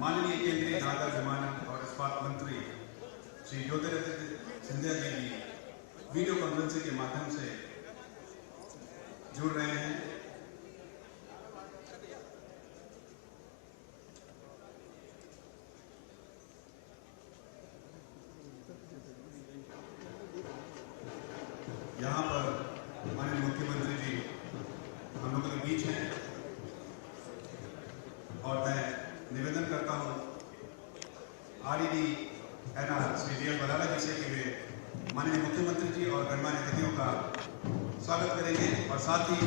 माननीय केंद्रीय नागर विमानन और इस्पात मंत्री श्री ज्योतिरादित्य सिंधिया जी भी वीडियो कॉन्फ्रेंसिंग के माध्यम से जुड़ रहे हैं। यहाँ पर माननीय मुख्यमंत्री जी हम लोगों के बीच हैं और मैं निवेदन करता हूँ RED NR Shri D L Barala ji से कि वे माननीय मुख्यमंत्री जी और गणमान्य अतिथियों का स्वागत करेंगे। और साथ ही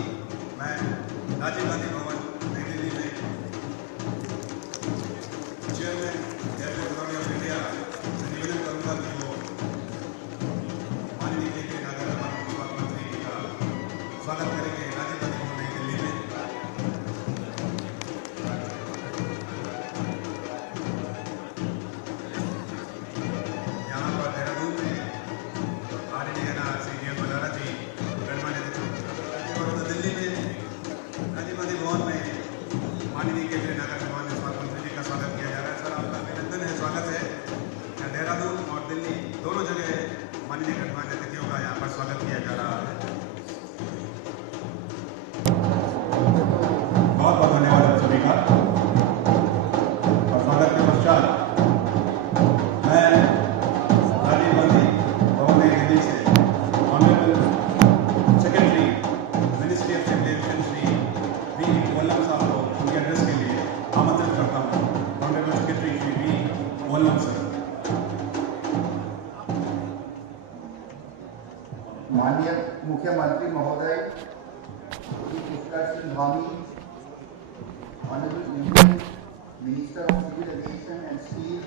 मैं राजीव गांधी भवन नई दिल्ली में chairman airport authority of India से निवेदन करूंगा कि वो माननीय केंद्रीय नागर विमानन मंत्री जी का स्वागत करेंगे राजीव गांधी भवन नई दिल्ली में। यहाँ पर देहरादून में RED NR Shri D L Barala ji गणमान्य अतिथि और दिल्ली में राजीव गांधी भवन में माननीय केंद्रीय नागर विमानन इस्पात मंत्री जी का स्वागत किया जा रहा है। सर, आपका अभिनंदन है, स्वागत है। देहरादून और दिल्ली दोनों जगह माननीय गणमान्य अतिथियों का यहाँ पर स्वागत किया जा रहा है। बहुत बहुत धन्यवाद आप सभी का। और स्वागत के पश्चात मैं राजीव गांधी भवन नई दिल्ली से honourable secretary ministry of civil aviation Shri V Vallabh साहब को उनके एड्रेस के लिए आमंत्रित करता हूँ। Honourable secretary Shri V Vallabh sir. माननीय मुख्यमंत्री महोदय Shri Pushkar Singh Dhami, honourable Indian minister of civil aviation and steel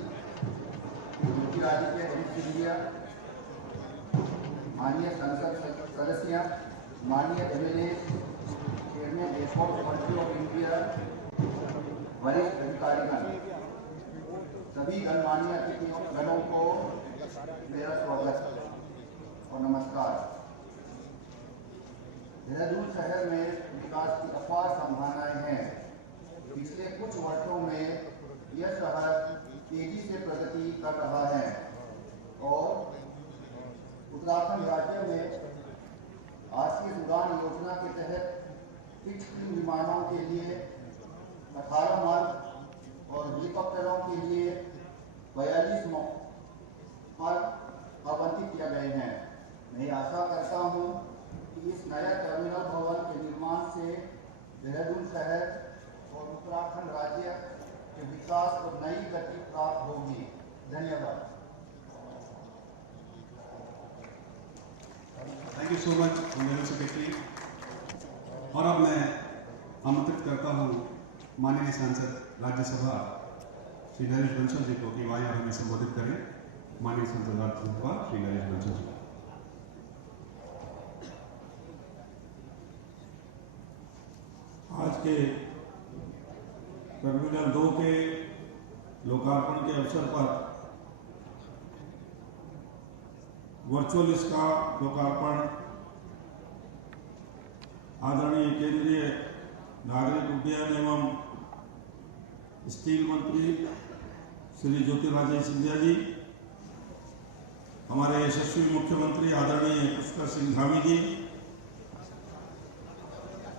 Jyotiraditya Scindia, माननीय संसद सदस्य, माननीय MLA, chairman airport authority of India, वरिष्ठ अधिकारीगण, सभी गणमान्य अतिथिगणों को मेरा स्वागत और नमस्कार। देहरादून शहर में विकास की अपार संभावनाएं हैं। पिछले कुछ वर्षों में यह शहर तेजी से प्रगति कर रहा है और उत्तराखंड राज्य में आश्रय उड़ान योजना के तहत फिक्स विमानों के लिए 18 मार्ग और हेलीकॉप्टरों के लिए 42 मार्ग आवंटित किए गए हैं। मैं आशा करता हूं कि इस नया टर्मिनल भवन के निर्माण से देहरादून शहर और उत्तराखंड राज्य के विकास को नई गति प्राप्त होगी। धन्यवाद। Thank you so much honourable secretary. और अब मैं आमंत्रित करता हूँ माननीय सांसद राज्यसभा श्री नरेश बंसल जी को कि वह यहाँ हमें संबोधित करें। माननीय सांसद राज्यसभा श्री नरेश बंसल जी। आज के टर्मिनल 2 के लोकार्पण के अवसर पर वर्चुअल इसका लोकार्पण आदरणीय केंद्रीय नागरिक उड्डयन एवं स्टील मंत्री श्री ज्योतिरादित्य सिंधिया जी, हमारे यशस्वी मुख्यमंत्री आदरणीय पुष्कर सिंह धामी जी,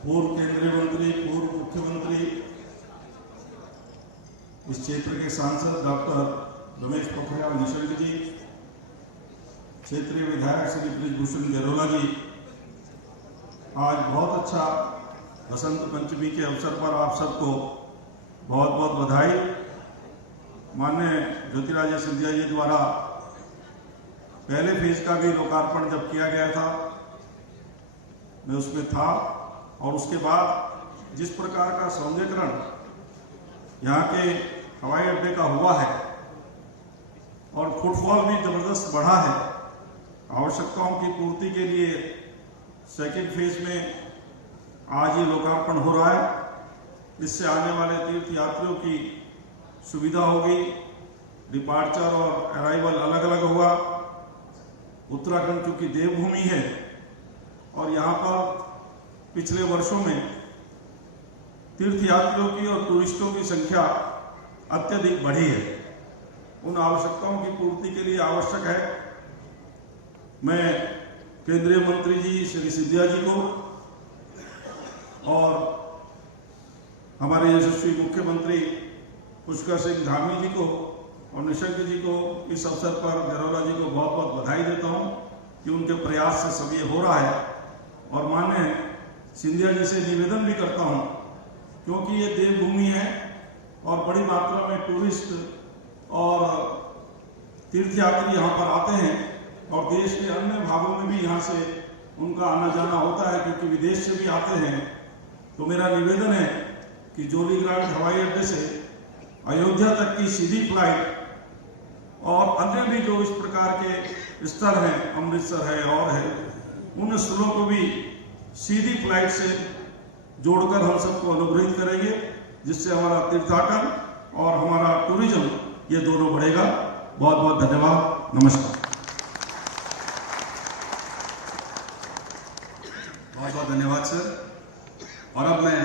पूर्व केंद्रीय मंत्री, पूर्व मुख्यमंत्री, इस क्षेत्र के सांसद डॉक्टर रमेश पोखरियाल निशंक जी, क्षेत्रीय विधायक श्री ब्रिजभूषण जरोला जी, आज बहुत अच्छा बसंत पंचमी के अवसर पर आप सबको बहुत बहुत बधाई। माननीय ज्योतिरादित्य सिंधिया जी द्वारा पहले फेज का भी लोकार्पण जब किया गया था, मैं उसमें था, और उसके बाद जिस प्रकार का सौंदर्यीकरण यहाँ के हवाई अड्डे का हुआ है और फुटफॉल भी जबरदस्त बढ़ा है, आवश्यकताओं की पूर्ति के लिए सेकेंड फेज में आज ये लोकार्पण हो रहा है। इससे आने वाले तीर्थ यात्रियों की सुविधा होगी, डिपार्चर और अराइवल अलग अलग होगा। उत्तराखंड चूंकि देवभूमि है और यहाँ पर पिछले वर्षों में तीर्थयात्रियों की और टूरिस्टों की संख्या अत्यधिक बढ़ी है। उन आवश्यकताओं की पूर्ति के लिए आवश्यक है मैं केंद्रीय मंत्री जी श्री सिंधिया जी को और हमारे यशस्वी मुख्यमंत्री पुष्कर सिंह धामी जी को और निशंक जी को इस अवसर पर गरोला जी को बहुत बहुत बधाई देता हूं कि उनके प्रयास से सब ये हो रहा है। और माननीय सिंधिया जी से निवेदन भी करता हूं क्योंकि ये देवभूमि है और बड़ी मात्रा में टूरिस्ट और तीर्थयात्री यहाँ पर आते हैं और देश के अन्य भागों में भी यहाँ से उनका आना जाना होता है क्योंकि विदेश से भी आते हैं। तो मेरा निवेदन है कि जोलीग्रांट हवाई अड्डे से अयोध्या तक की सीधी फ्लाइट और अन्य भी जो इस प्रकार के स्थल हैं, अमृतसर है और है, उन स्थलों को भी सीधी फ्लाइट से जोड़कर हम सबको अनुग्रहित करेंगे, जिससे हमारा तीर्थाटन और हमारा टूरिज्म ये दोनों बढ़ेगा। बहुत बहुत धन्यवाद। नमस्कार। बहुत बहुत धन्यवाद सर। और अब मैं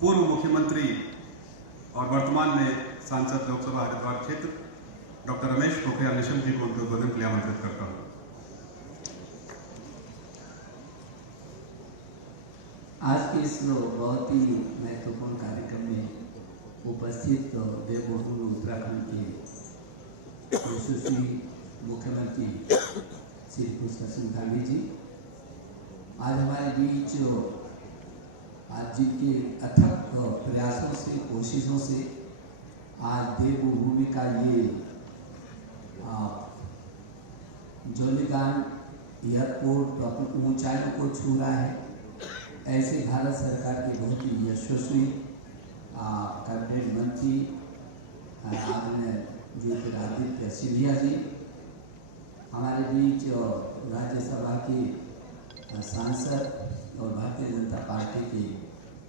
पूर्व मुख्यमंत्री और वर्तमान में सांसद लोकसभा हरिद्वार क्षेत्र डॉक्टर रमेश पोखरियाल निशंक जी को उनके उद्बोधन के लिए आमंत्रित करता हूँ। आज के इस बहुत ही महत्वपूर्ण कार्यक्रम में उपस्थित देवभूमि उत्तराखंड के यशस्वी मुख्यमंत्री श्री पुष्कर सिंह धामी जी आज हमारे बीच आज जिनके अथक प्रयासों से कोशिशों से आज देवभूमि का ये जोलीग्रांट एयरपोर्ट अपनी ऊंचाइयों को छू रहा है। ऐसे भारत सरकार के बहुत ही यशस्वी कैबिनेट मंत्री आदरणीय ज्योतिरादित्य सिंधिया जी, हमारे बीच राज्यसभा के सांसद और भारतीय जनता पार्टी के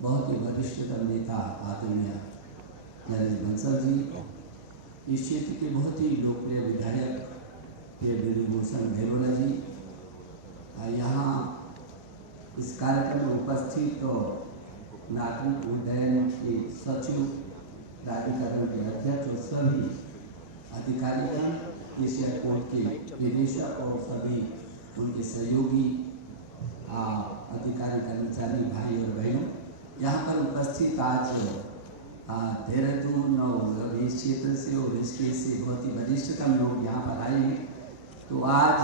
बहुत ही वरिष्ठतम नेता आदरणीय नरेंद्र बंसल जी, इस क्षेत्र के बहुत ही लोकप्रिय विधायक ब्रिजभूषण गरोला जी, यहाँ इस कार्यक्रम में उपस्थित नागरिक उड्डयन के सचिव, प्राधिकरण के अध्यक्ष और सभी अधिकारीगण, इस एयरपोर्ट के निदेशक और सभी उनके सहयोगी अधिकारी कर्मचारी भाई और बहनों, यहाँ पर उपस्थित आज देहरादून और इस क्षेत्र से और ऋषिकेश से बहुत ही वरिष्ठतम लोग यहाँ पर आए हैं। तो आज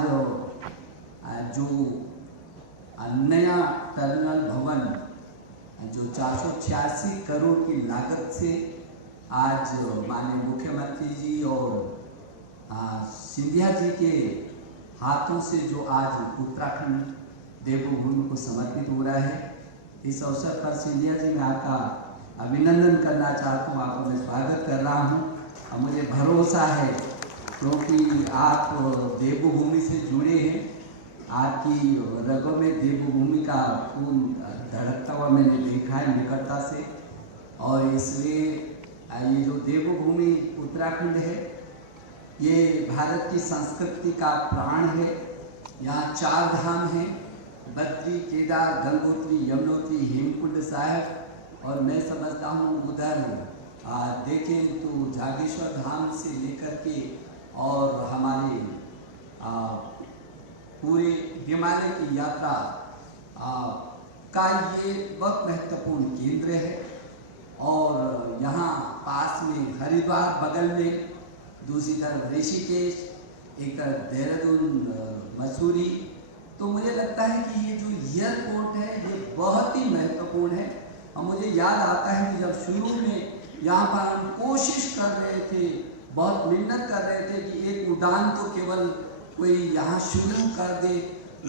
जो नया टर्मिनल भवन जो 486 करोड़ की लागत से आज माननीय मुख्यमंत्री जी और सिंधिया जी के हाथों से जो आज उत्तराखंड देवभूमि को समर्पित हो रहा है, इस अवसर पर सिंधिया जी मैं आपका अभिनंदन करना चाहता हूँ, आपका मैं स्वागत कर रहा हूँ। और मुझे भरोसा है क्योंकि आप देवभूमि से जुड़े हैं, आपकी रगों में देवभूमि का खून धड़कता हुआ मैंने देखा है निकटता से। और इसलिए ये जो देवभूमि उत्तराखंड है ये भारत की संस्कृति का प्राण है। यहाँ 4 धाम हैं, बद्री, केदार, गंगोत्री, यमुनोत्री, हेमकुंड साहिब। और मैं समझता हूँ उधर देखें तो जागेश्वर धाम से लेकर के और हमारे पूरे हिमालय की यात्रा का ये बहुत महत्वपूर्ण केंद्र है। और यहाँ पास में हरिद्वार, बगल में दूसरी तरफ ऋषिकेश, एक तरफ देहरादून, मसूरी। तो मुझे लगता है कि ये जो एयरपोर्ट है ये बहुत ही महत्वपूर्ण है। और मुझे याद आता है कि जब शुरू में यहाँ पर हम कोशिश कर रहे थे, बहुत मेहनत कर रहे थे कि एक उड़ान तो केवल कोई यहाँ शुरू कर दे।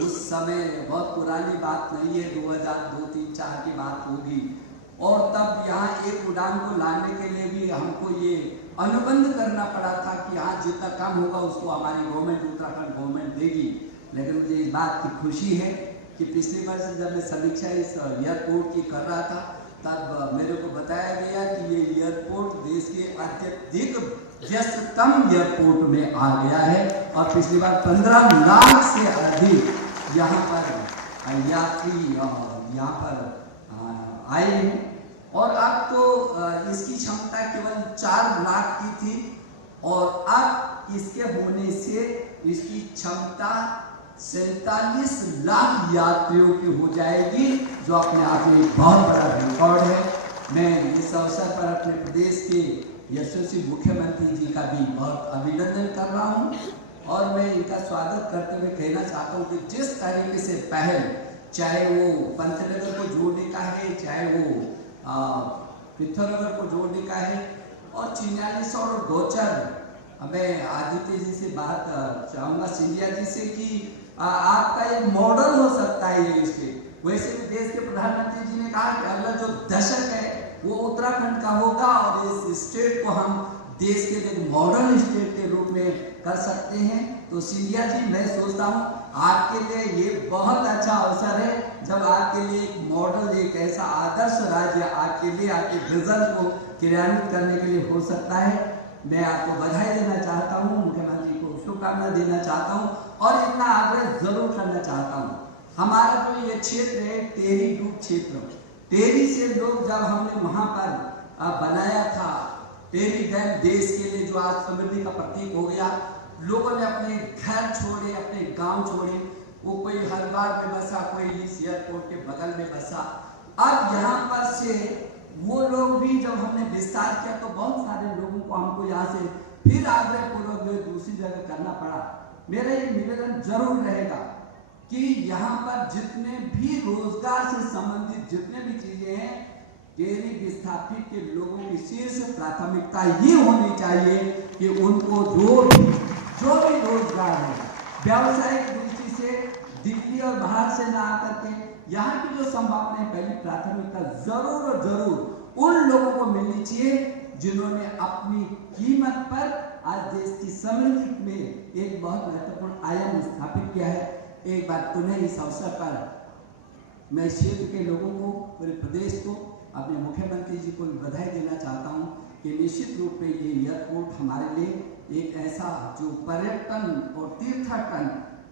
उस समय बहुत पुरानी बात नहीं है, 2002, 3, 4 की बात होगी। और तब यहाँ एक उड़ान को लाने के लिए भी हमको ये अनुबंध करना पड़ा था कि यहाँ जितना कम होगा उसको हमारी गवर्नमेंट, उत्तराखंड गवर्नमेंट देगी। लेकिन मुझे इस बात की खुशी है कि पिछले वर्ष जब मैं समीक्षा इस एयरपोर्ट की कर रहा था तब मेरे को बताया गया कि ये एयरपोर्ट देश के अत्यधिक व्यस्ततम एयरपोर्ट में आ गया है। और पिछली बार 15 लाख से अधिक यहाँ पर यात्री यहाँ पर आए हैं। और अब तो इसकी क्षमता केवल 4 लाख की थी और अब इसके होने से इसकी क्षमता 47 लाख यात्रियों की हो जाएगी, जो अपने आप में एक बहुत बड़ा रिकॉर्ड है। मैं इस अवसर पर अपने प्रदेश के यशस्वी मुख्यमंत्री जी का भी बहुत अभिनंदन कर रहा हूँ और मैं इनका स्वागत करते हुए कहना चाहता हूँ कि जिस तरीके से पहल, चाहे वो पंचनगर को जोड़ने का है, चाहे वो पिथौरागढ़ को जोड़ने का है, और चिन्यालीसौड़ और गौचर, मैं आदित्य जी से बात चाहूँगा, सिंधिया जी से, कि आपका एक मॉडल हो सकता है ये स्टेट। वैसे भी देश के प्रधानमंत्री जी ने कहा कि अगला जो दशक है वो उत्तराखंड का होगा और इस स्टेट को हम देश के लिए मॉडल स्टेट के रूप में कर सकते हैं। तो सिंधिया जी, मैं सोचता हूँ आपके लिए ये बहुत अच्छा अवसर है जब आपके लिए एक मॉडल, एक ऐसा आदर्श राज्य आपके लिए, आपके विजन को क्रियान्वित करने के लिए हो सकता है। मैं आपको बधाई देना चाहता हूँ, मुख्यमंत्री को शुभकामना देना चाहता हूँ और इतना आग्रह जरूर करना चाहता हूँ। हमारा जो ये क्षेत्र है टेहरी डूब क्षेत्र, टेहरी से लोग जब हमने वहाँ पर बनाया था टेहरी डैम, देश के लिए जो आज समृद्धि का प्रतीक हो गया, लोगों ने अपने घर छोड़े, अपने गांव छोड़े, वो कोई हरिद्वार में बसा, कोई इस एयरपोर्ट के बगल में बसा। अब यहाँ पर से वो लोग भी जब हमने विस्तार किया तो बहुत सारे लोगों को हमको यहाँ से फिर आग्रह पूर्वक दूसरी जगह करना पड़ा। मेरा ये निवेदन जरूर रहेगा कि यहाँ पर जितने भी रोजगार से संबंधित जितने भी चीजें हैं, टेहरी विस्थापित के लोगों की शीर्ष प्राथमिकता ये होनी चाहिए कि उनको जो भी रोजगार है व्यावसायिक दृष्टि से दिल्ली और बाहर से ना आकर के यहाँ की जो संभावना है, पहली प्राथमिकता जरूर और जरूर उन लोगों को मिलनी चाहिए जिन्होंने अपनी कीमत पर आज देश की समृद्धि में एक बहुत महत्वपूर्ण आयाम स्थापित किया है। एक बार पुनः इस अवसर पर मैं क्षेत्र के लोगों को, पूरे प्रदेश को, अपने मुख्यमंत्री जी को बधाई देना चाहता हूं कि निश्चित रूप में ये एयरपोर्ट हमारे लिए एक ऐसा जो पर्यटन और तीर्थाटन,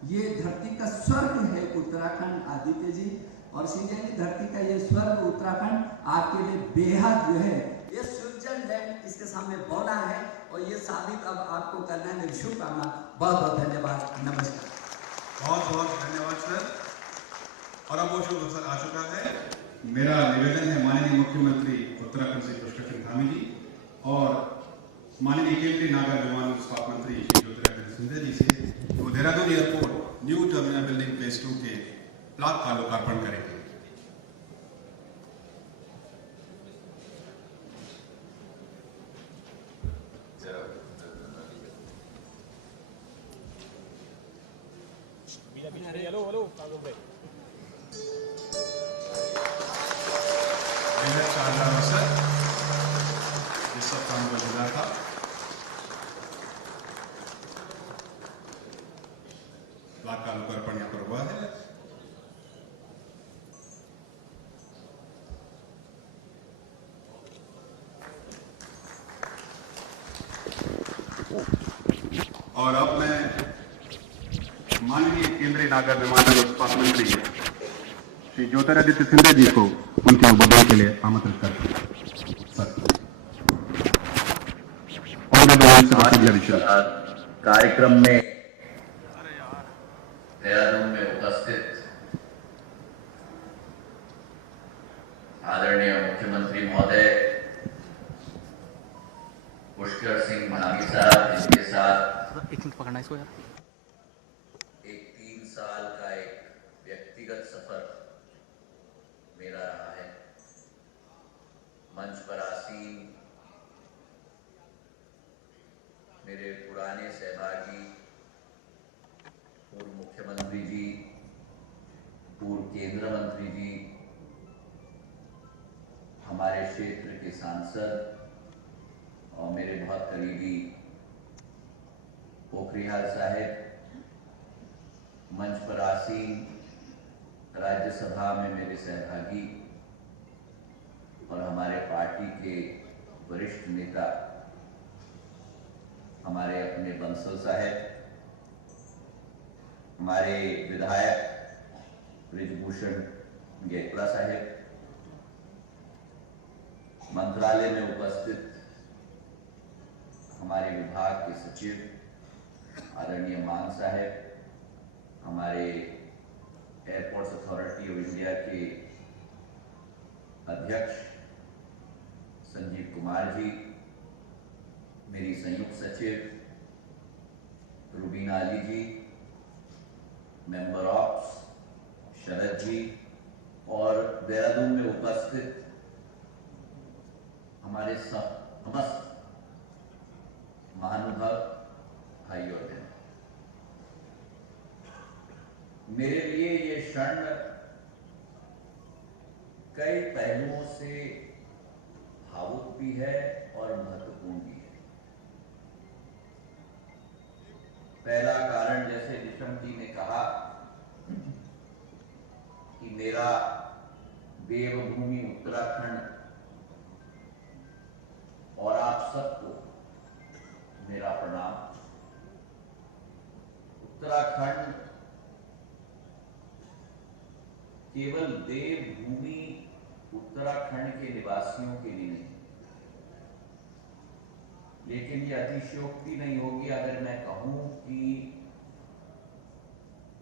ये धरती का स्वर्ग है उत्तराखंड। आदित्य जी और सिंधिया जी, धरती का ये स्वर्ग उत्तराखंड आपके लिए बेहद जो है ये स्विट्जरलैंड इसके सामने बौना है और ये साबित अब आपको करना है। मेरी शुभकामना, बहुत बहुत धन्यवाद, नमस्कार। बहुत बहुत धन्यवाद सर। और अब वो शुभ अवसर आ चुका है। मेरा निवेदन है माननीय मुख्यमंत्री उत्तराखंड श्री पुष्कर धामी जी और माननीय केंद्रीय नागर विमान स्थापना मंत्री श्री ज्योतिरादित्य सिंधिया जी से, वो Dehradun airport new terminal building phase 2 के प्लाट का लोकार्पण करेंगे। बेहद शानदार अवसर जिस सब काम को जुड़ा था। प्लाट का लोकार्पण यहाँ पर हुआ है। और अब मैं माननीय केंद्रीय नागर विमानन स्थापना मंत्री श्री ज्योतिरादित्य सिंधिया जी को उनके उद्बोधन के लिए आमंत्रित करते हैं। कार्यक्रम में देहरादून में उपस्थित आदरणीय मुख्यमंत्री महोदय पुष्कर सिंह धामी साहब, जिनके साथ एक 3 साल का एक व्यक्तिगत सफर मेरा रहा है। मंच पर आसीन मेरे पुराने सहभागी पूर्व मुख्यमंत्री जी, पूर्व केंद्रीय मंत्री जी, हमारे क्षेत्र के सांसद और मेरे बहुत करीबी पोखरियाल साहब, मंच पर आसीन राज्यसभा में मेरे सहभागी और हमारे पार्टी के वरिष्ठ नेता, हमारे अपने बंसल साहब, हमारे विधायक ब्रिजभूषण गेटला साहब, मंत्रालय में उपस्थित हमारे विभाग के सचिव आदरणीय मान साहब, हमारे एयरपोर्ट्स अथॉरिटी ऑफ इंडिया के अध्यक्ष संजीव कुमार जी, मेरी संयुक्त सचिव रुबीना अली जी, मेंबर ऑप्स शरद जी और देहरादून में उपस्थित हमारे समस्त महानुभाव भाई और बहन, मेरे लिए ये क्षण कई पहलुओं से भावुक भी है और महत्वपूर्ण भी है। पहला कारण, जैसे निशम जी ने कहा कि मेरा देवभूमि उत्तराखंड और आप सबको मेरा प्रणाम। उत्तराखंड केवल देवभूमि उत्तराखंड के निवासियों के लिए नहीं, लेकिन यह अतिशयोक्ति नहीं होगी अगर मैं कहूं कि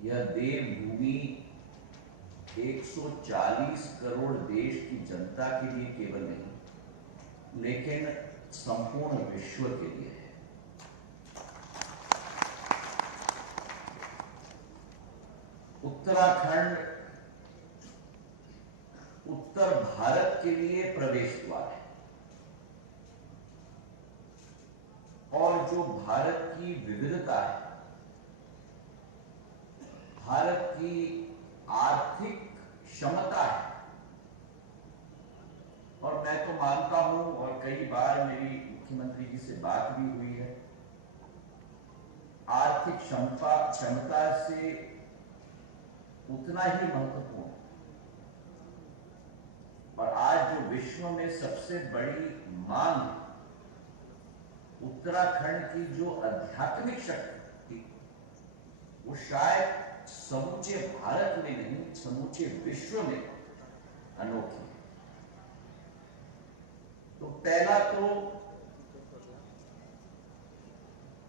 यह देवभूमि 140 करोड़ देश की जनता के लिए केवल नहीं, लेकिन संपूर्ण विश्व के लिए है। उत्तराखंड उत्तर भारत के लिए प्रवेश द्वार है और जो भारत की विविधता है, भारत की आर्थिक क्षमता है, और मैं तो मानता हूं और कई बार मेरी मुख्यमंत्री जी से बात भी हुई है, आर्थिक क्षमता से उतना ही महत्वपूर्ण है। और आज जो विश्व में सबसे बड़ी मांग है, उत्तराखंड की जो आध्यात्मिक शक्ति थी, वो शायद समूचे भारत में नहीं, समूचे विश्व में अनोखी है। तो पहला तो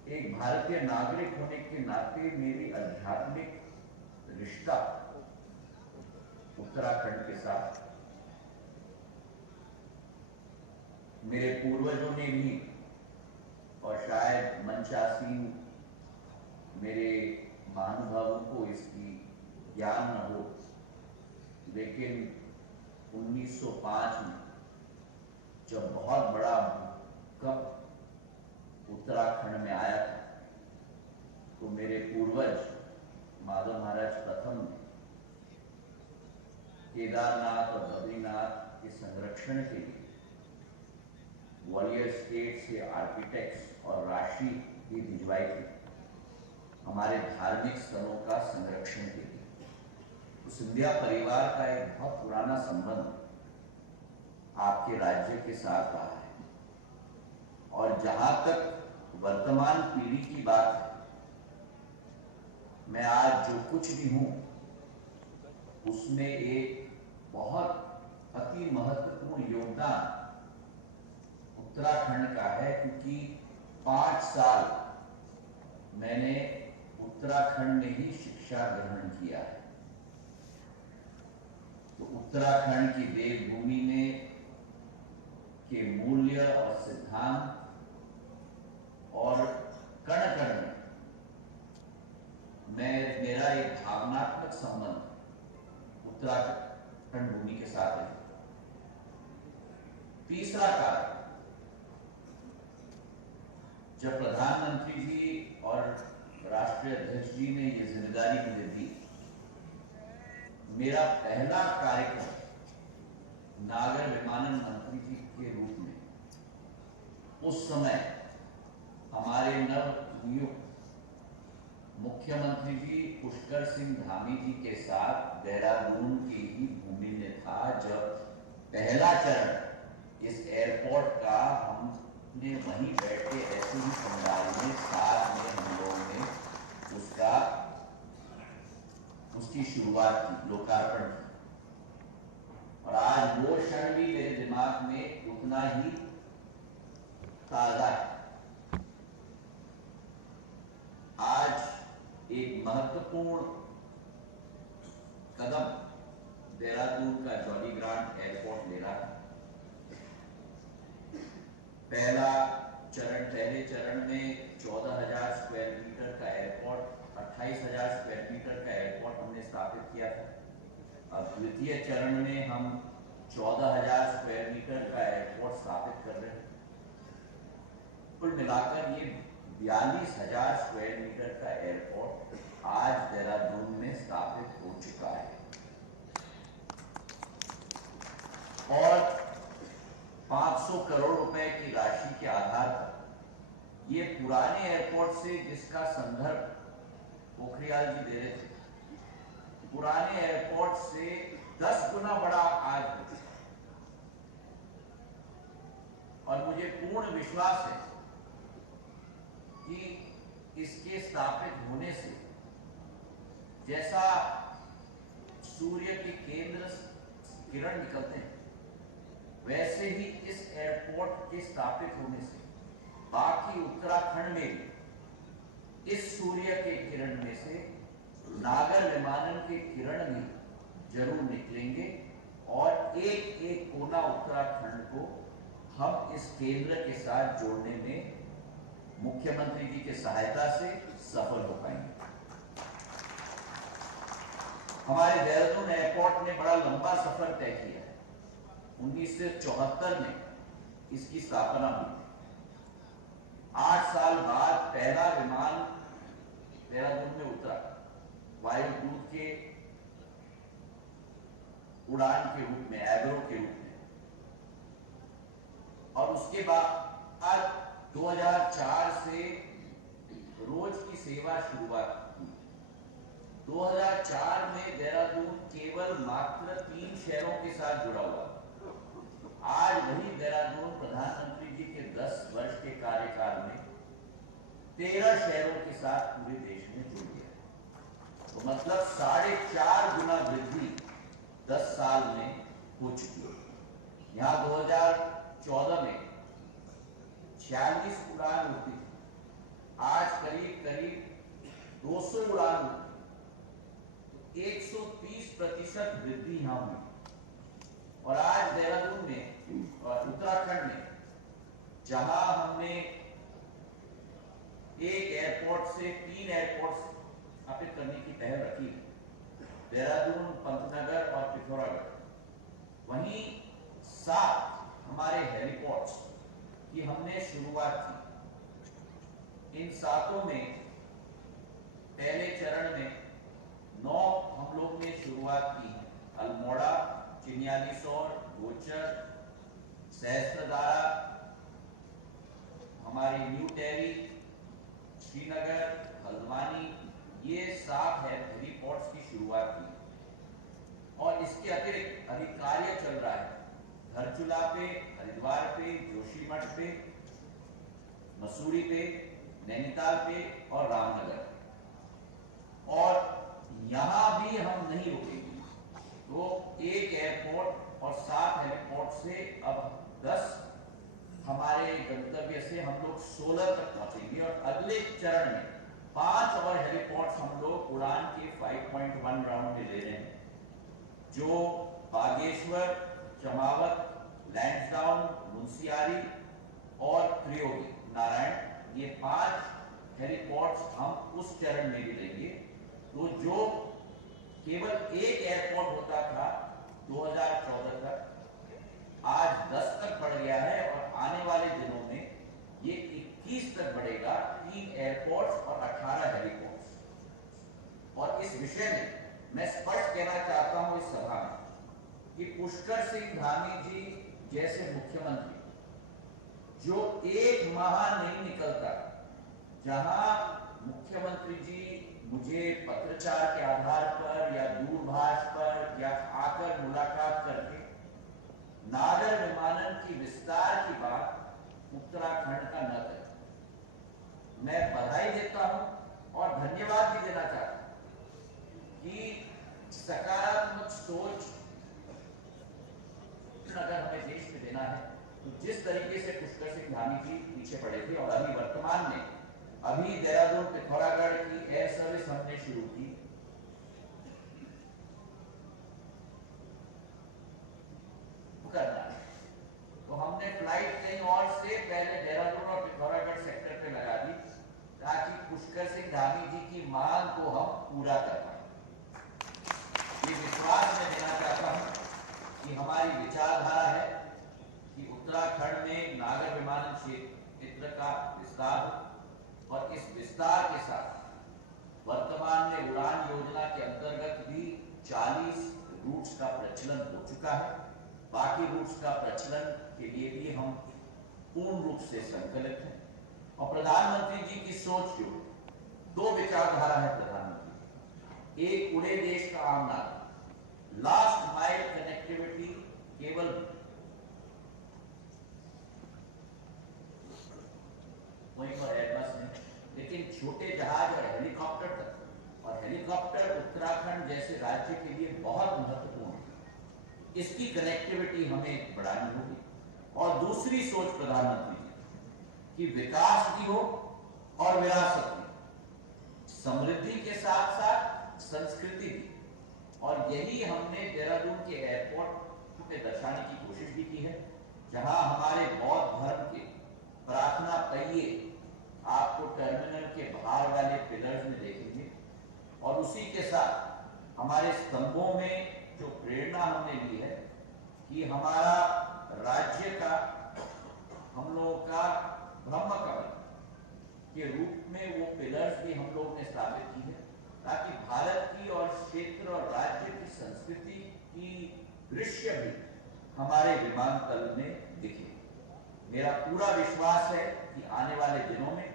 एक भारतीय नागरिक होने के नाते मेरी आध्यात्मिक रिश्ता उत्तराखंड के साथ, मेरे पूर्वजों ने भी, और शायद मंचासीन मेरे महानुभावों को इसकी ज्ञान न हो, लेकिन 1905 में जब बहुत बड़ा भूकंप उत्तराखंड में आया था, तो मेरे पूर्वज माधव महाराज प्रथम ने केदारनाथ और बद्रीनाथ के संरक्षण के लिए ग्वालियर स्टेट से आर्किटेक्ट्स और राशि भी भिजवाई थी हमारे धार्मिक स्थलों का संरक्षण के लिए। तो सिंधिया परिवार का एक बहुत पुराना संबंध आपके राज्य के साथ रहा है, और जहां तक वर्तमान पीढ़ी की बात है, मैं आज जो कुछ भी हूं उसमें एक बहुत अति महत्वपूर्ण योगदान उत्तराखंड का है, क्योंकि 5 साल मैंने उत्तराखंड में ही शिक्षा ग्रहण किया है। तो उत्तराखंड की देवभूमि में के मूल्य और सिद्धांत और कण कण में मेरा एक भावनात्मक संबंध उत्तराखंड भूमि के साथ है। तीसरा कारण, जब प्रधानमंत्री जी और राष्ट्रीय अध्यक्ष जी ने ये जिम्मेदारी मुझे दी, मेरा पहला कार्यक्रम नागर विमानन मंत्री जी के रूप में, उस समय हमारे नवनियुक्त मुख्यमंत्री जी पुष्कर सिंह धामी जी के साथ देहरादून की ही भूमि में था, जब पहला चरण इस एयरपोर्ट का हमने वहीं बैठे ऐसे ही पंडाल में साथ में हम लोगों ने उसकी शुरुआत की, लोकार्पण की। और आज वो क्षण भी मेरे दिमाग में उतना ही ताजा है। आज एक महत्वपूर्ण कदम देहरादून का जॉली ग्रांट एयरपोर्ट ले रहा है। पहले चरण में 14,000 स्क्वायर मीटर का एयरपोर्ट, 28,000 स्क्वायर मीटर का एयरपोर्ट हमने स्थापित किया था। अब द्वितीय चरण में हम 14,000 स्क्वायर मीटर का एयरपोर्ट स्थापित कर रहे हैं। कुल मिलाकर ये 42,000 स्क्वायर मीटर का एयरपोर्ट आज देहरादून में स्थापित हो चुका है। और 500 करोड़ रुपए की राशि के आधार पर ये पुराने एयरपोर्ट से, जिसका संदर्भ पोखरियाल जी दे रहे थे, पुराने एयरपोर्ट से 10 गुना बड़ा आज हो चुका है। और मुझे पूर्ण विश्वास है कि इसके स्थापित होने से जैसा सूर्य के केंद्र किरण निकलते हैं, वैसे ही इस एयरपोर्ट के स्थापित होने से बाकी उत्तराखंड में भी इस सूर्य के किरण में से नागर विमानन के किरण भी जरूर निकलेंगे और एक एक कोना उत्तराखंड को हम इस केंद्र के साथ जोड़ने में मुख्यमंत्री जी की सहायता से सफल हो पाएंगे। हमारे देहरादून एयरपोर्ट ने बड़ा लंबा सफर तय किया है। 1974 में इसकी स्थापना हुई। 8 साल बाद पहला विमान देहरादून में उतरा, वायुदूत के उड़ान के रूप में, एग्रो के रूप में। और उसके बाद 2004 से रोज की सेवा शुरुआत हुई। 2004 में देहरादून केवल मात्र 3 शहरों के साथ जुड़ा हुआ। आज वही देहरादून प्रधानमंत्री जी के 10 वर्ष के कार्यकाल में 13 शहरों के साथ पूरे देश में जुड़ गया। तो मतलब 4.5 गुना वृद्धि 10 साल में हो चुकी है। यहाँ 2014 में 46 उड़ान होती थी, आज करीब 200 उड़ान होती। 130% वृद्धि यहाँ हुई। और आज देहरादून में और उत्तराखंड में जहां हमने एक एयरपोर्ट से 3 एयरपोर्ट स्थापित करने की पहल रखी है, देहरादून, पंतनगर और पिथौरागढ़, वहीं 7 हमारे हेलीपोर्ट्स की हमने शुरुआत की। इन 7 में पहले चरण में 9 हम लोग ने शुरुआत की है। अल्मोड़ा, चिन्यालीसौर, गोचर, सहस्त्रधारा, हमारी न्यू टेहरी, श्रीनगर, हल्द्वानी, ये 7 हेलीपोर्ट्स की शुरुआत की। और इसके अतिरिक्त अभी कार्य चल रहा है धारचूला पे, हरिद्वार पे, जोशीमठ पे, मसूरी पे, नैनीताल पे और रामनगर पे। और यहां भी हम नहीं रुकेंगे। तो एक एयरपोर्ट और 7 हेलीपोर्ट से अब 10 हमारे गंतव्य से हम लोग 16 तक पहुंचेंगे। और अगले चरण में 5 और हेलीपोर्ट्स हम लोग उड़ान के 5.1 राउंड में ले रहे हैं, जो बागेश्वर, चमावत, लैंसडाउन, मुंशियारी और त्रियोगी नारायण, ये 5 हेलीपोर्ट्स हम उस चरण में भी लेंगे। तो जो केवल एक एयरपोर्ट होता था 2014 तक, आज 10 तक बढ़ गया है और आने वाले दिनों में ये 21 तक बढ़ेगा। 3 एयरपोर्ट्स और 18 हेलीपोर्ट्स। और इस विषय में मैं स्पष्ट कहना चाहता हूं इस सभा में कि पुष्कर सिंह धामी जी जैसे मुख्यमंत्री, जो 1 माह नहीं निकलता जहां मुख्यमंत्री जी मुझे पत्रचार के आधार पर या दूरभाष पर या आकर मुलाकात करके नागर विमानन की विस्तार की बात उत्तराखंड का न करें। मैं बधाई देता हूं और धन्यवाद भी देना चाहता हूं कि सकारात्मक सोच सूचना अगर हमें देश में देना है तो जिस तरीके से पुष्कर सिंह धामी जी पीछे पड़े थे और अभी वर्तमान में अभी देहरादून पिथौरागढ़ की एयर सर्विस हमने शुरू की, करना है तो हमने फ्लाइट कहीं और से पहले देहरादून और पिथौरागढ़ सेक्टर पे लगा दी ताकि पुष्कर सिंह धामी जी की मांग को हम पूरा कर पाए। ये विश्वास मैं देना चाहता हूं कि हमारी विचारधारा है कि उत्तराखंड में नागर विमानन क्षेत्र का विस्तार हो और इस विस्तार के साथ वर्तमान में उड़ान योजना के अंतर्गत भी 40 रूट्स का प्रचलन हो चुका है। बाकी रूट्स का प्रचलन के लिए भी हम पूर्ण रूप से संकल्पित हैं और प्रधानमंत्री जी की सोच जो दो विचारधारा है प्रधानमंत्री, एक पूरे देश का आम नागरिक, लास्ट माइल कनेक्टिविटी केवल वहीं पर एयरबस नहीं, लेकिन छोटे जहाज और हेलीकॉप्टर तक, और हेलीकॉप्टर उत्तराखंड जैसे राज्य के लिए बहुत महत्वपूर्ण है। इसकी कनेक्टिविटी हमें बढ़ानी होगी। और दूसरी सोच प्रधानमंत्री जी कि विकास भी हो और विरासत भी, समृद्धि के साथ साथ संस्कृति भी, और यही हमने देहरादून के एयरपोर्ट पे दर्शाने की कोशिश भी की है, जहां हमारे बौद्ध धर्म के प्रार्थना पहिए आपको टर्मिनल के बाहर वाले पिलर्स में देखेंगे और उसी के साथ हमारे स्तंभों में जो प्रेरणा हमने ली है कि हमारा राज्य का, हम लोगों का ब्रह्म कमल के रूप में वो पिलर्स भी हम लोग ने स्थापित की है ताकि भारत की और क्षेत्र और राज्य की संस्कृति की दृश्य भी हमारे विमानतल में दिखे। मेरा पूरा विश्वास है कि आने वाले दिनों में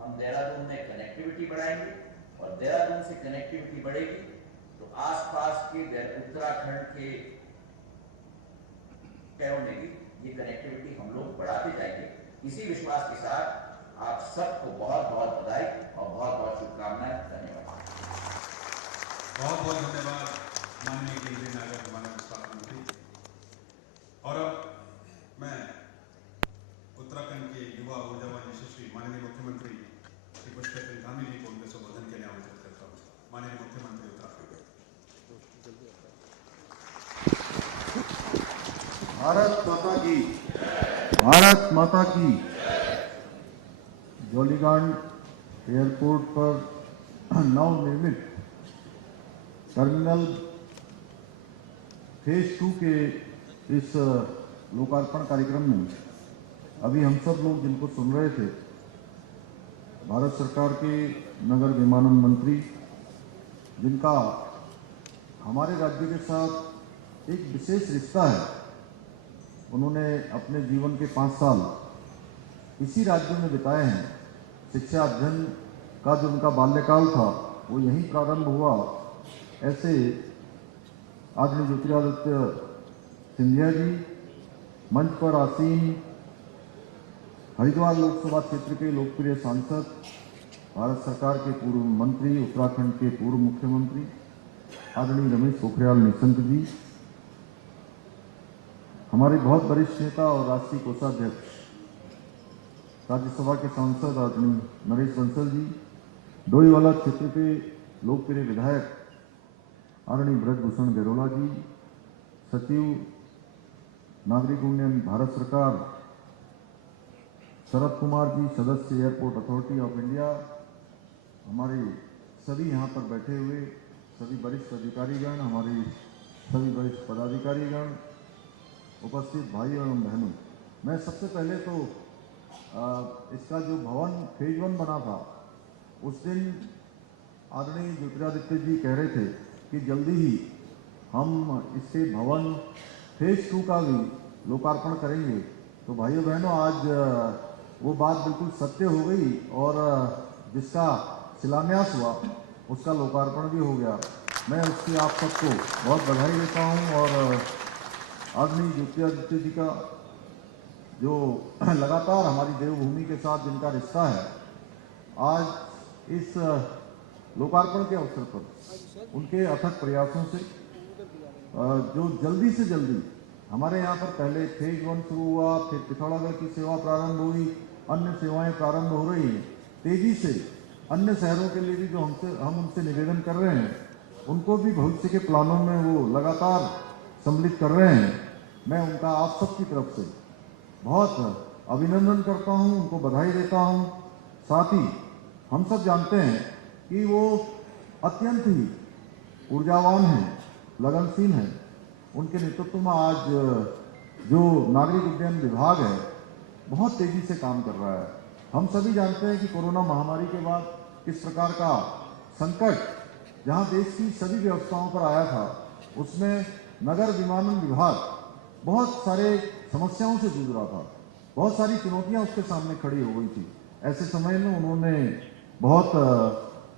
हम देहरादून में कनेक्टिविटी बढ़ाएंगे और देहरादून से कनेक्टिविटी बढ़ेगी तो आसपास के उत्तराखंड के शहरों में भी ये कनेक्टिविटी हम लोग बढ़ाते जाएंगे। इसी विश्वास के साथ आप सबको बहुत बहुत बधाई और बहुत बहुत शुभकामनाएं। धन्यवाद। बहुत बहुत धन्यवाद माननीय केंद्रीय नागर विमानन विस्तार मंत्री। और अब मैं उत्तराखंड के युवा ऊर्जावान यशस्वी माननीय मुख्यमंत्री श्री पुष्कर सिंह धामी जी को उनके संबोधन के लिए आमंत्रित करता हूँ। माननीय मुख्यमंत्री उत्तराखंड। भारत माता की, भारत माता की। जौलीग्रांट एयरपोर्ट पर नवनिर्मित टर्मिनल फेज 2 के इस लोकार्पण कार्यक्रम में अभी हम सब लोग जिनको सुन रहे थे, भारत सरकार के नगर विमानन मंत्री, जिनका हमारे राज्य के साथ एक विशेष रिश्ता है, उन्होंने अपने जीवन के 5 साल इसी राज्य में बिताए हैं। शिक्षा अध्ययन का जो उनका बाल्यकाल था वो यहीं प्रारंभ हुआ। ऐसे आदरणीय ज्योतिरादित्य सिंधिया जी मंच पर आसीन हरिद्वार लोकसभा क्षेत्र के लोकप्रिय सांसद, भारत सरकार के पूर्व मंत्री, उत्तराखंड के पूर्व मुख्यमंत्री आदरणीय रमेश पोखरियाल निशंक जी, हमारे बहुत वरिष्ठ नेता और राष्ट्रीय कोषाध्यक्ष राज्यसभा के सांसद आदरणीय नरेश बंसल जी, डोईवाला क्षेत्र के लोकप्रिय विधायक आदरणीय ब्रजभूषण गैरोला जी, सचिव नागरिक उड्डयन भारत सरकार शरद कुमार जी, सदस्य एयरपोर्ट अथॉरिटी ऑफ इंडिया, हमारे सभी यहाँ पर बैठे हुए सभी वरिष्ठ अधिकारीगण, हमारे सभी वरिष्ठ पदाधिकारीगण, उपस्थित भाई एवं बहनों, मैं सबसे पहले तो इसका जो भवन फेज 1 बना था, उस दिन आदरणीय ज्योतिरादित्य जी कह रहे थे कि जल्दी ही हम इसके भवन फेज 2 का भी लोकार्पण करेंगे। तो भाइयों बहनों, आज वो बात बिल्कुल सत्य हो गई और जिसका शिलान्यास हुआ उसका लोकार्पण भी हो गया। मैं उसकी आप सबको बहुत बधाई देता हूँ और आदरणीय ज्योतिरादित्य जी का जो लगातार हमारी देवभूमि के साथ जिनका रिश्ता है, आज इस लोकार्पण के अवसर पर उनके अथक प्रयासों से जो जल्दी से जल्दी हमारे यहाँ पर पहले फेज 1 शुरू हुआ, फिर पिथौरागढ़ की सेवा प्रारंभ हुई, अन्य सेवाएं प्रारंभ हो रही हैं। तेजी से अन्य शहरों के लिए भी जो हम उनसे निवेदन कर रहे हैं, उनको भी भविष्य के प्लानों में वो लगातार सम्मिलित कर रहे हैं। मैं उनका आप सबकी तरफ से बहुत अभिनंदन करता हूं, उनको बधाई देता हूं। साथ ही हम सब जानते हैं कि वो अत्यंत ही ऊर्जावान हैं, लगनशील हैं। उनके नेतृत्व में आज जो नागरिक उड्डयन विभाग है बहुत तेजी से काम कर रहा है। हम सभी जानते हैं कि कोरोना महामारी के बाद किस प्रकार का संकट जहां देश की सभी व्यवस्थाओं पर आया था, उसमें नगर विमानन विभाग बहुत सारे समस्याओं से जूझ रहा था, बहुत सारी चुनौतियां उसके सामने खड़ी हो गई थी। ऐसे समय में उन्होंने बहुत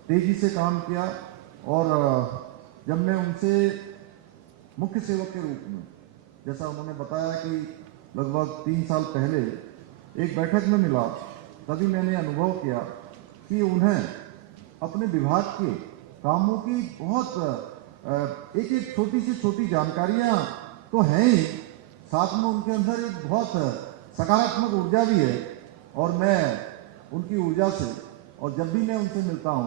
तेजी से काम किया और जब मैं उनसे मुख्य सेवक के रूप में, जैसा उन्होंने बताया कि लगभग 3 साल पहले एक बैठक में मिला, तभी मैंने अनुभव किया कि उन्हें अपने विभाग के कामों की बहुत एक एक छोटी से छोटी जानकारियां तो हैं ही, साथ में उनके अंदर एक बहुत सकारात्मक ऊर्जा भी है। और मैं उनकी ऊर्जा से, और जब भी मैं उनसे मिलता हूं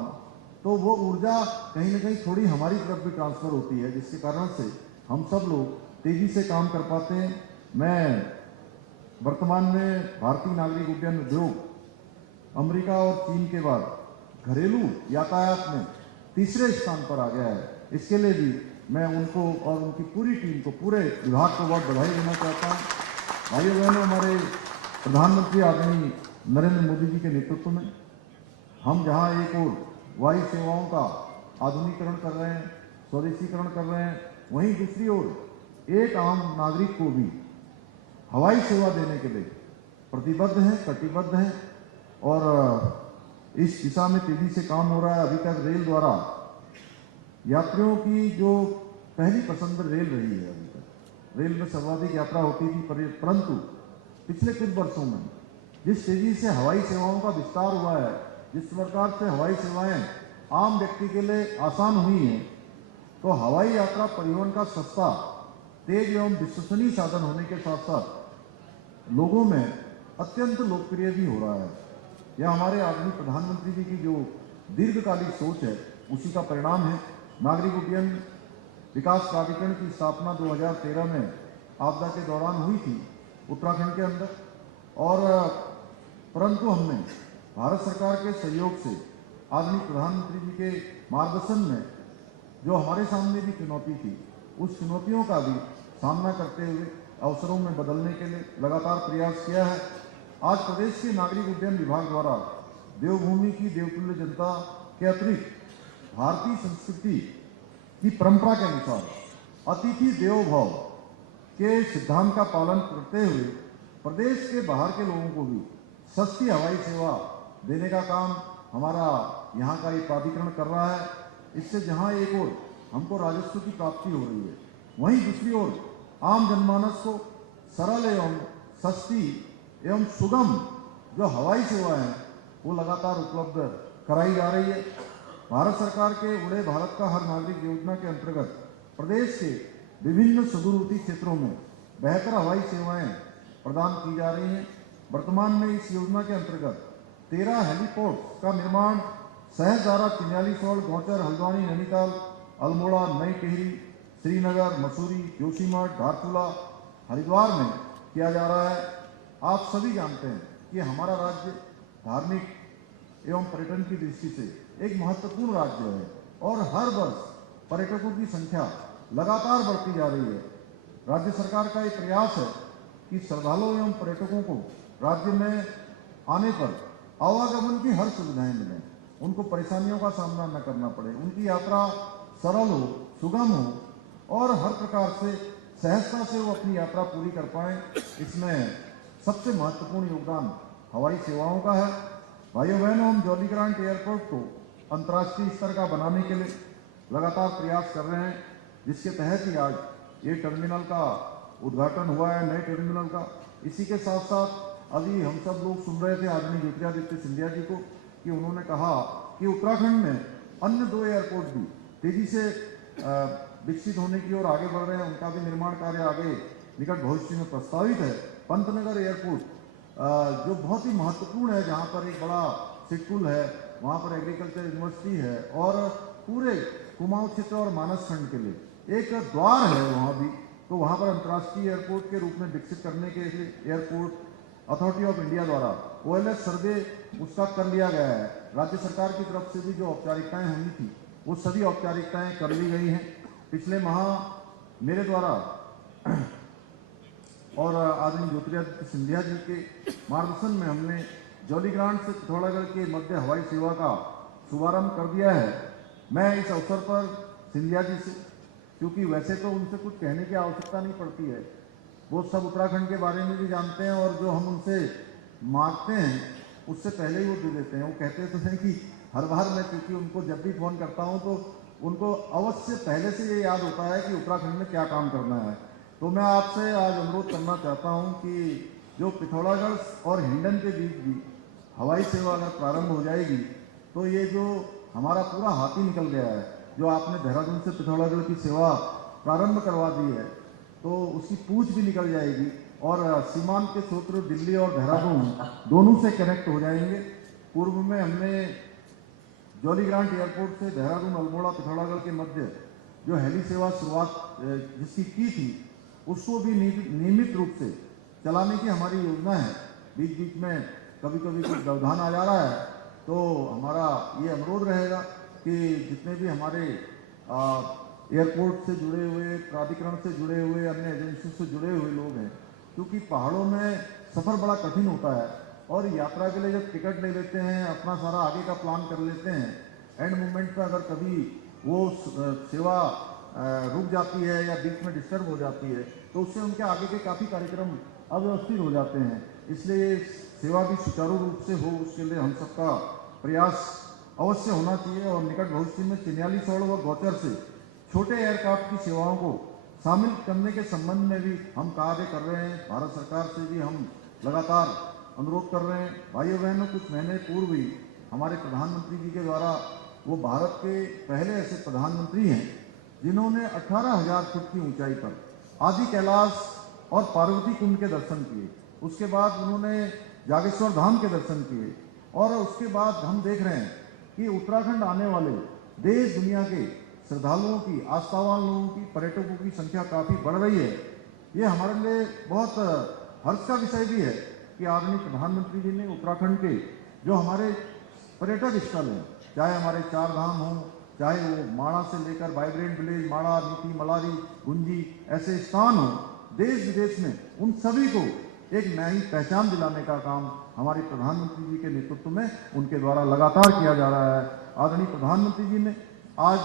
तो वो ऊर्जा कहीं ना कहीं थोड़ी हमारी तरफ भी ट्रांसफर होती है, जिसके कारण से हम सब लोग तेजी से काम कर पाते हैं। मैं वर्तमान में भारतीय नागरिक उड्डयन उद्योग अमेरिका और चीन के बाद घरेलू यातायात में तीसरे स्थान पर आ गया है। इसके लिए भी मैं उनको और उनकी पूरी टीम को, पूरे विभाग को बहुत बधाई देना चाहता हूँ। भाइयों बहनों, हमारे प्रधानमंत्री आदरणीय नरेंद्र मोदी जी के नेतृत्व में हम जहाँ एक और वायु सेवाओं का आधुनिकीकरण कर रहे हैं, स्वदेशीकरण कर रहे हैं, वहीं दूसरी ओर एक आम नागरिक को भी हवाई सेवा देने के लिए प्रतिबद्ध हैं, कटिबद्ध हैं और इस दिशा में तेजी से काम हो रहा है। अभी तक रेल द्वारा यात्रियों की जो पहली पसंद रेल रही है, अभी तक रेल में सर्वाधिक यात्रा होती थी, परंतु पिछले कुछ वर्षों में जिस तेजी से हवाई सेवाओं का विस्तार हुआ है, जिस प्रकार से हवाई सेवाएं आम व्यक्ति के लिए आसान हुई हैं, तो हवाई यात्रा परिवहन का सस्ता, तेज एवं विश्वसनीय साधन होने के साथ साथ लोगों में अत्यंत लोकप्रिय भी हो रहा है। यह हमारे आदरणीय प्रधानमंत्री जी की जो दीर्घकालिक सोच है, उसी का परिणाम है। नागरिक उड्डयन विकास प्राधिकरण की स्थापना 2013 में आपदा के दौरान हुई थी उत्तराखंड के अंदर, और परंतु हमने भारत सरकार के सहयोग से, आदरणीय प्रधानमंत्री जी के मार्गदर्शन में जो हमारे सामने भी चुनौती थी, उस चुनौतियों का भी सामना करते हुए अवसरों में बदलने के लिए लगातार प्रयास किया है। आज प्रदेश के नागरिक उड्डयन विभाग द्वारा देवभूमि की देवतुल्य जनता के अतिरिक्त भारतीय संस्कृति की परंपरा के अनुसार अतिथि देवो भव के सिद्धांत का पालन करते हुए प्रदेश के बाहर के लोगों को भी सस्ती हवाई सेवा देने का काम हमारा यहाँ का ये प्राधिकरण कर रहा है। इससे जहाँ एक ओर हमको राजस्व की प्राप्ति हो रही है, वहीं दूसरी ओर आम जनमानस को सरल एवं सस्ती एवं सुगम जो हवाई सेवाएं हैं वो लगातार उपलब्ध कराई जा रही है। भारत सरकार के उड़े भारत का हर नागरिक योजना के अंतर्गत प्रदेश के विभिन्न सुदूरवर्ती क्षेत्रों में बेहतर हवाई सेवाएं प्रदान की जा रही हैं। वर्तमान में इस योजना के अंतर्गत 13 हेलीपोर्ट का निर्माण सहजदारा, चिन्यालीसौड़, गौचर, हल्द्वानी, नैनीताल, अल्मोड़ा, नई टिहरी, श्रीनगर, मसूरी, जोशीमठ, धारचूला, हरिद्वार में किया जा रहा है। आप सभी जानते हैं कि हमारा राज्य धार्मिक एवं पर्यटन की दृष्टि से एक महत्वपूर्ण राज्य है और हर वर्ष पर्यटकों की संख्या लगातार बढ़ती जा रही है। राज्य सरकार का ये प्रयास है कि श्रद्धालुओं एवं पर्यटकों को राज्य में आने पर आवागमन की हर सुविधाएं मिलें, उनको परेशानियों का सामना न करना पड़े, उनकी यात्रा सरल हो, सुगम हो और हर प्रकार से सहजता से वो अपनी यात्रा पूरी कर पाएं। इसमें सबसे महत्वपूर्ण योगदान हवाई सेवाओं का है। भाइयों बहनों, हम जौलीग्रांट एयरपोर्ट को अंतर्राष्ट्रीय स्तर का बनाने के लिए लगातार प्रयास कर रहे हैं, जिसके तहत ही आज ये टर्मिनल का उद्घाटन हुआ है, नए टर्मिनल का। इसी के साथ साथ अभी हम सब लोग सुन रहे थे आदरणीय ज्योतिरादित्य सिंधिया जी को कि उन्होंने कहा कि उत्तराखंड में अन्य 2 एयरपोर्ट भी तेजी से विकसित होने की ओर आगे बढ़ रहे हैं, उनका भी निर्माण कार्य आगे निकट भविष्य में प्रस्तावित है। पंतनगर एयरपोर्ट जो बहुत ही महत्वपूर्ण है, जहाँ पर एक बड़ा सिटकुल है, वहाँ पर एग्रीकल्चर यूनिवर्सिटी है और पूरे कुमाऊं क्षेत्र और मानस खंड के लिए एक द्वार है वहाँ भी, तो वहाँ पर अंतर्राष्ट्रीय एयरपोर्ट के रूप में विकसित करने के लिए एयरपोर्ट अथॉरिटी ऑफ इंडिया द्वारा OLS सर्वे उसका कर लिया गया है। राज्य सरकार की तरफ से भी जो औपचारिकताएं होनी थी वो सभी औपचारिकताएं कर ली गई हैं। पिछले माह मेरे द्वारा और आदरणीय ज्योतिरादित्य सिंधिया जी के मार्गदर्शन में हमने जौलीग्रांट से पिथौरागढ़ के मध्य हवाई सेवा का शुभारंभ कर दिया है। मैं इस अवसर पर सिंधिया जी से, क्योंकि वैसे तो उनसे कुछ कहने की आवश्यकता नहीं पड़ती है, वो सब उत्तराखंड के बारे में भी जानते हैं और जो हम उनसे मांगते हैं उससे पहले ही वो दे देते हैं। वो कहते तो हैं कि हर बार मैं, क्योंकि उनको जब भी फ़ोन करता हूँ तो उनको अवश्य पहले से ये याद होता है कि उत्तराखंड में क्या काम करना है। तो मैं आपसे आज अनुरोध करना चाहता हूँ कि जो पिथौरागढ़ और हिंडन के बीच भी हवाई सेवा अगर प्रारंभ हो जाएगी तो ये जो हमारा पूरा हाथी निकल गया है, जो आपने देहरादून से पिथौरागढ़ की सेवा प्रारंभ करवा दी है, तो उसकी पूंछ भी निकल जाएगी और सीमांत के क्षेत्र दिल्ली और देहरादून दोनों से कनेक्ट हो जाएंगे। पूर्व में हमने जौलीग्रांट एयरपोर्ट से देहरादून, अल्मोड़ा, पिथौरागढ़ के मध्य जो हेली सेवा शुरुआत जिसकी की थी, उसको भी नियमित रूप से चलाने की हमारी योजना है। बीच बीच में कभी कभी कुछ व्यवधान आ जा रहा है, तो हमारा ये अनुरोध रहेगा कि जितने भी हमारे एयरपोर्ट से जुड़े हुए, प्राधिकरण से जुड़े हुए, अन्य एजेंसी से जुड़े हुए लोग हैं, क्योंकि पहाड़ों में सफ़र बड़ा कठिन होता है और यात्रा के लिए जब टिकट ले लेते हैं, अपना सारा आगे का प्लान कर लेते हैं, एंड मोमेंट पर अगर कभी वो सेवा रुक जाती है या बीच में डिस्टर्ब हो जाती है तो उससे उनके आगे के काफ़ी कार्यक्रम अव्यवस्थित हो जाते हैं। इसलिए सेवा भी सुचारू रूप से हो, उसके लिए हम सबका प्रयास अवश्य होना चाहिए। और निकट भविष्य में चिन्यालीसौड़ व गौचर से छोटे एयरक्राफ्ट की सेवाओं को शामिल करने के संबंध में भी हम कार्य कर रहे हैं। भारत सरकार से भी हम लगातार अनुरोध कर रहे हैं। भाइयों बहनों, कुछ महीने पूर्व ही हमारे प्रधानमंत्री जी के द्वारा, वो भारत के पहले ऐसे प्रधानमंत्री हैं जिन्होंने 18,000 फुट की ऊंचाई पर आदि कैलाश और पार्वती कुंड के दर्शन किए। उसके बाद उन्होंने जागेश्वर धाम के दर्शन किए और उसके बाद हम देख रहे हैं कि उत्तराखंड आने वाले देश दुनिया के श्रद्धालुओं की, आस्थावान लोगों की, पर्यटकों की संख्या काफ़ी बढ़ रही है। ये हमारे लिए बहुत हर्ष का विषय भी है कि आदरणीय प्रधानमंत्री जी ने उत्तराखंड के जो हमारे पर्यटक स्थल हैं, चाहे हमारे चार धाम हों, चाहे वो माणा से लेकर वाइब्रेंट विलेज, माणा, नीति, मलारी, गुंजी, ऐसे स्थान हों, देश विदेश में उन सभी को एक नई पहचान दिलाने का काम हमारे प्रधानमंत्री जी के नेतृत्व में उनके द्वारा लगातार किया जा रहा है। आदरणीय प्रधानमंत्री जी ने आज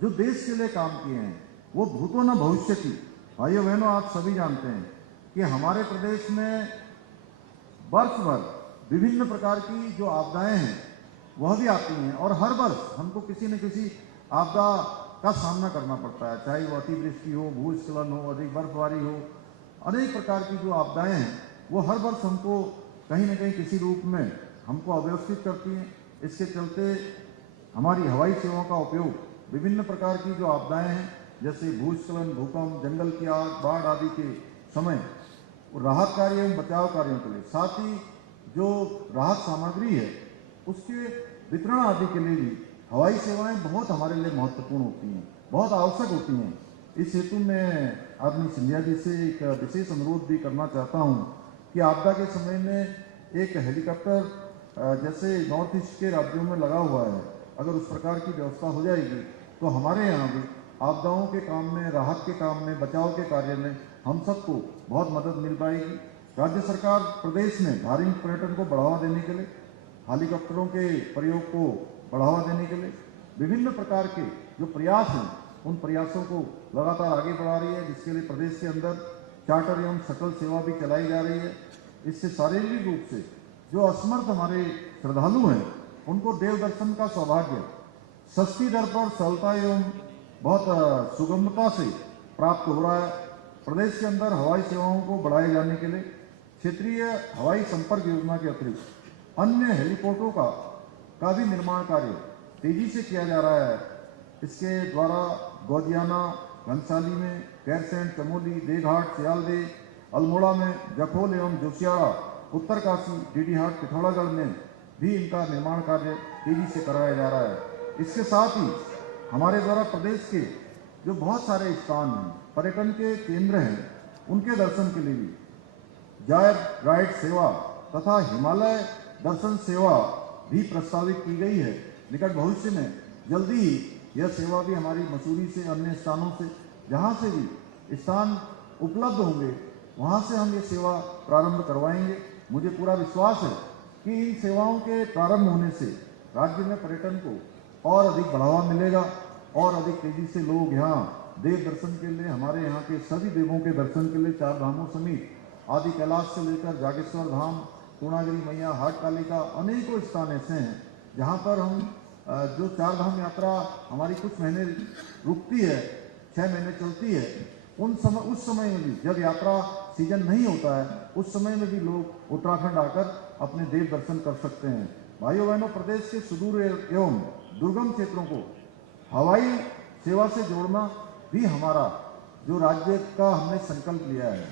जो देश के लिए काम किए हैं वो भूतो न भविष्य की। भाइयों बहनों, आप सभी जानते हैं कि हमारे प्रदेश में वर्ष भर विभिन्न प्रकार की जो आपदाएं हैं वह भी आती हैं और हर वर्ष हमको किसी न किसी आपदा का सामना करना पड़ता है, चाहे वो अतिवृष्टि हो, भूस्खलन हो, अधिक बर्फबारी हो, अनेक प्रकार की जो आपदाएं हैं वो हर वर्ष हमको कहीं न कहीं किसी रूप में हमको अव्यवस्थित करती हैं। इसके चलते हमारी हवाई सेवाओं का उपयोग विभिन्न प्रकार की जो आपदाएं हैं, जैसे भूस्खलन, भूकंप, जंगल की आग, बाढ़ आदि के समय राहत कार्य एवं बचाव कार्यों के लिए, साथ ही जो राहत सामग्री है उसके वितरण आदि के लिए भी हवाई सेवाएं बहुत हमारे लिए महत्वपूर्ण होती हैं, बहुत आवश्यक होती हैं। इस हेतु मैं आदरणीय सिंधिया जी से एक विशेष अनुरोध भी करना चाहता हूं कि आपदा के समय में एक हेलीकॉप्टर जैसे नॉर्थ ईस्ट के राज्यों में लगा हुआ है, अगर उस प्रकार की व्यवस्था हो जाएगी तो हमारे यहाँ भी आपदाओं के काम में, राहत के काम में, बचाव के कार्य में हम सबको बहुत मदद मिल पाएगी। राज्य सरकार प्रदेश में धार्मिक पर्यटन को बढ़ावा देने के लिए, हेलीकॉप्टरों के प्रयोग को बढ़ावा देने के लिए विभिन्न प्रकार के जो प्रयास हैं उन प्रयासों को लगातार आगे बढ़ा रही है, जिसके लिए प्रदेश के अंदर चार्टर एवं शटल सेवा भी चलाई जा रही है। इससे शारीरिक रूप से जो असमर्थ हमारे श्रद्धालु हैं उनको देव दर्शन का सौभाग्य सस्ती दर पर सरलता एवं बहुत सुगमता से प्राप्त हो रहा है। प्रदेश के अंदर हवाई सेवाओं को बढ़ाए जाने के लिए क्षेत्रीय हवाई संपर्क योजना के अतिरिक्त अन्य हेलीपोर्टों का भी निर्माण कार्य तेजी से किया जा रहा है। इसके द्वारा गौजियाना, घनसाली में, गैरसैंण, चमोली, देघाट, सियालदे, अल्मोड़ा में, जखोल एवं जोशियाड़ा, उत्तरकाशी, डीडीहाट, पिथौरागढ़ में भी इनका निर्माण कार्य तेजी से कराया जा रहा है। इसके साथ ही हमारे द्वारा प्रदेश के जो बहुत सारे स्थान हैं, पर्यटन के केंद्र हैं, उनके दर्शन के लिए भी जायब राइड सेवा तथा हिमालय दर्शन सेवा भी प्रस्तावित की गई है। निकट भविष्य में जल्दी ही यह सेवा भी हमारी मसूरी से, अन्य स्थानों से, जहां से भी स्थान उपलब्ध होंगे वहां से हम ये सेवा प्रारंभ करवाएंगे। मुझे पूरा विश्वास है कि इन सेवाओं के प्रारंभ होने से राज्य में पर्यटन को और अधिक बढ़ावा मिलेगा और अधिक तेजी से लोग यहाँ देव दर्शन के लिए, हमारे यहाँ के सभी देवों के दर्शन के लिए, चार धामों समेत आदि कैलाश से लेकर जागेश्वर धाम, पूर्णागिरी मैया, हाट कालिका, अनेकों स्थान ऐसे हैं जहाँ पर हम जो चार धाम यात्रा हमारी कुछ महीने रुकती है, 6 महीने चलती है, उस समय में भी जब यात्रा सीजन नहीं होता है, उस समय में भी लोग उत्तराखंड आकर अपने देव दर्शन कर सकते हैं। भाइयों बहनों, प्रदेश के सुदूर एवं दुर्गम क्षेत्रों को हवाई सेवा से जोड़ना भी हमारा जो राज्य का हमने संकल्प लिया है,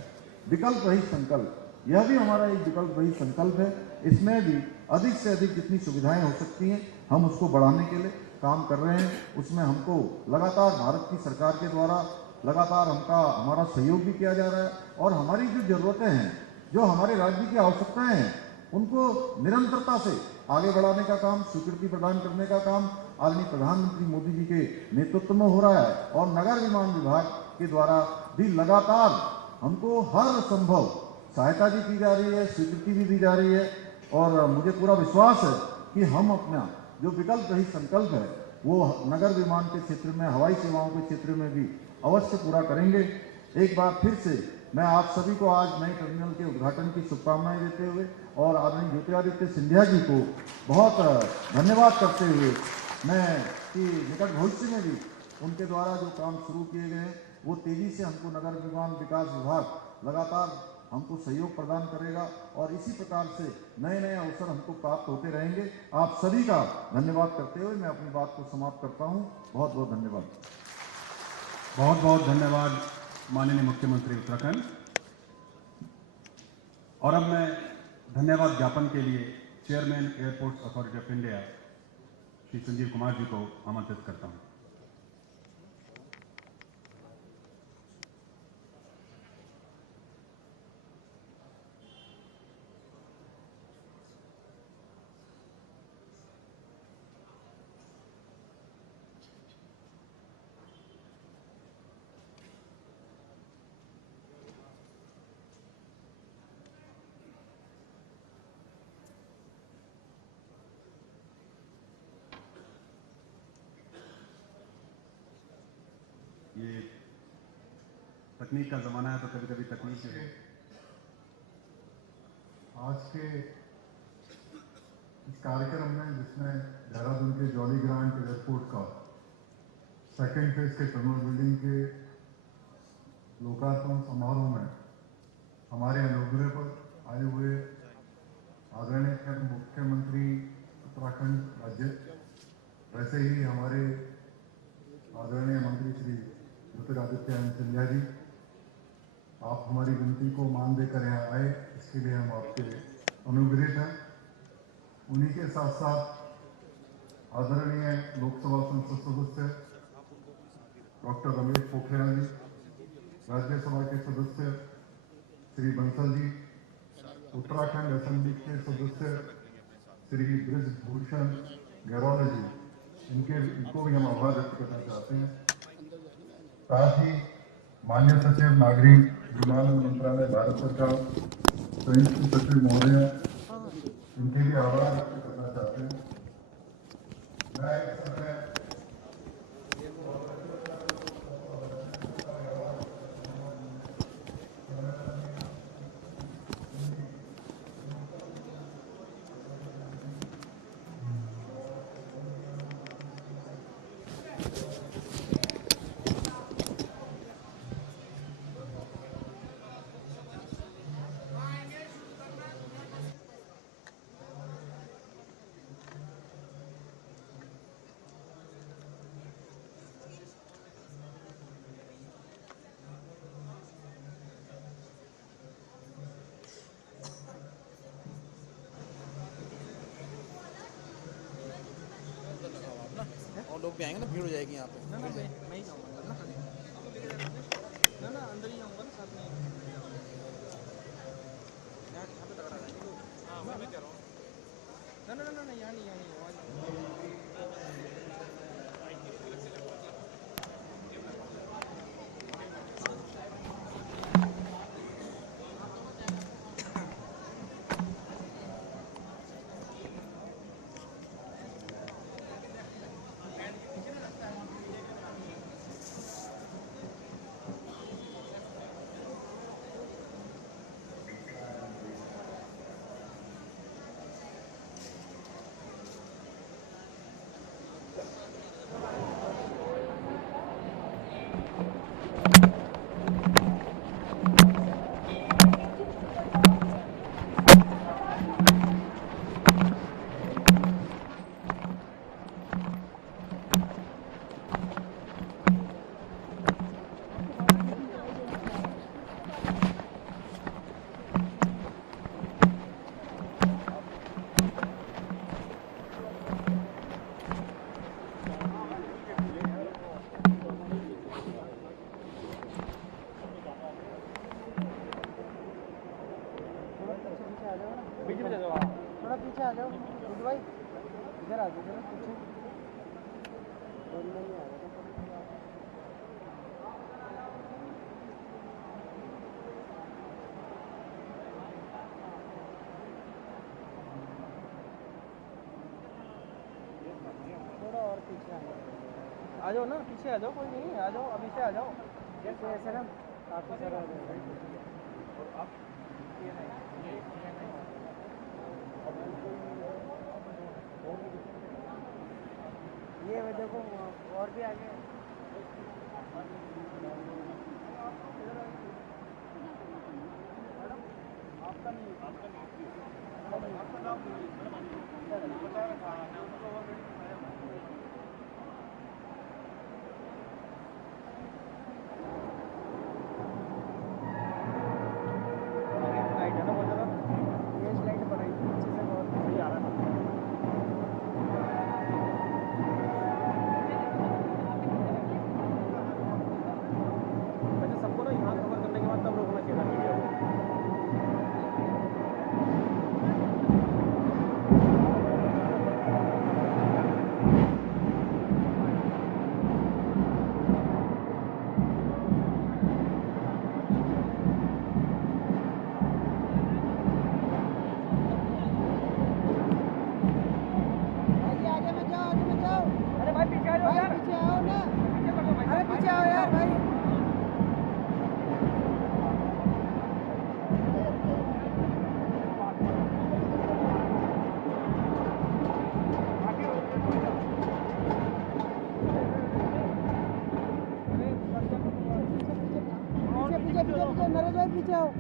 विकल्प रहित संकल्प, यह भी हमारा एक विकल्प रहित संकल्प है। इसमें भी अधिक से अधिक जितनी सुविधाएं हो सकती हैं हम उसको बढ़ाने के लिए काम कर रहे हैं। उसमें हमको लगातार भारत की सरकार के द्वारा लगातार हमारा सहयोग भी किया जा रहा है और हमारी जो जरूरतें हैं, जो हमारे राज्य की आवश्यकताएं हैं, उनको निरंतरता से आगे बढ़ाने का काम, स्वीकृति प्रदान करने का काम आदरणीय प्रधानमंत्री मोदी जी के नेतृत्व में हो रहा है और नगर विमान विभाग के द्वारा भी लगातार हमको हर संभव सहायता भी की जा रही है, स्वीकृति भी दी जा रही है और मुझे पूरा विश्वास है कि हम अपना जो विकल्प रहित संकल्प है वो नगर विमान के क्षेत्र में, हवाई सेवाओं के क्षेत्र में भी अवश्य पूरा करेंगे। एक बार फिर से मैं आप सभी को आज नए टर्मिनल के उद्घाटन की शुभकामनाएं देते हुए और आदरणीय ज्योतिरादित्य सिंधिया जी को बहुत धन्यवाद करते हुए मैं कि निकट भविष्य में भी उनके द्वारा जो काम शुरू किए गए हैं वो तेजी से हमको नगर विमान विकास विभाग लगातार हमको सहयोग प्रदान करेगा और इसी प्रकार से नए नए अवसर हमको प्राप्त होते रहेंगे। आप सभी का धन्यवाद करते हुए मैं अपनी बात को समाप्त करता हूँ। बहुत बहुत धन्यवाद। बहुत बहुत धन्यवाद माननीय मुख्यमंत्री उत्तराखंड। और अब मैं धन्यवाद ज्ञापन के लिए chairman airports authority of India Shri Sanjeev Kumar ji को आमंत्रित करता हूं। ये तकनीक का ज़माना है तो कभी कभी तकनीक से आज के इस कार्यक्रम में जिसमें देहरादून के जॉली ग्रांट एयरपोर्ट का सेकेंड फेज के टर्मिनल बिल्डिंग के लोकार्पण समारोह में हमारे अनुग्रह पर आए हुए आदरणीय मुख्यमंत्री उत्तराखंड राज्य, वैसे ही हमारे आदरणीय मंत्री श्री ज्योतिरादित्य सिंधिया जी, आप हमारी विनती को मान देकर यहाँ आए, इसके लिए हम आपके अनुग्रहित हैं। उन्हीं के साथ साथ आदरणीय लोकसभा संसद सदस्य डॉक्टर रमेश पोखरियाल जी, राज्यसभा के सदस्य श्री बंसल जी, उत्तराखंड असेंबली के सदस्य श्री ब्रिजभूषण गहलोत जी, इनको भी हम आभार व्यक्त करना चाहते हैं। साथ ही माननीय सचिव नागरिक विमानन मंत्रालय भारत सरकार, संयुक्त सचिव महोदय, इनके भी आभार व्यक्त करना चाहते हैं। मैं इस समय पे आएंगे ना, भीड़ हो जाएगी यहाँ पे। ना ना मैं ही जाऊँगा ना अंदर ही जाऊँगा ना साथ में। यहाँ पे तगड़ा है। हाँ मैं कह रहा हूँ ना ना ना ना यहाँ नहीं वहाँ थोड़ा पीछे आ जाओ गुड भाई, इधर आ जाओ जरा पीछे। नहीं आ रहा थोड़ा और पीछे आ जाओ ना, पीछे आ जाओ, कोई नहीं, आ जाओ अभी से आ जाओ। जैसे ऐसे ना काफ़ी सारा आ जाएगा। ये मैं देखो और भी आगे आपका नहीं लाइट है ना बहुत ज़्यादा, ये लाइट बनाई पीछे से बहुत सही आ रहा है। सबको ना यहाँ कवर करने के बाद तब रोकना चाहिए वीडियो को। अरे भाई पीछे आ जाओ यार, पीछे आओ ना, अरे पीछे आओ यार भाई। पीछे नरेश भाई पीछे आओ।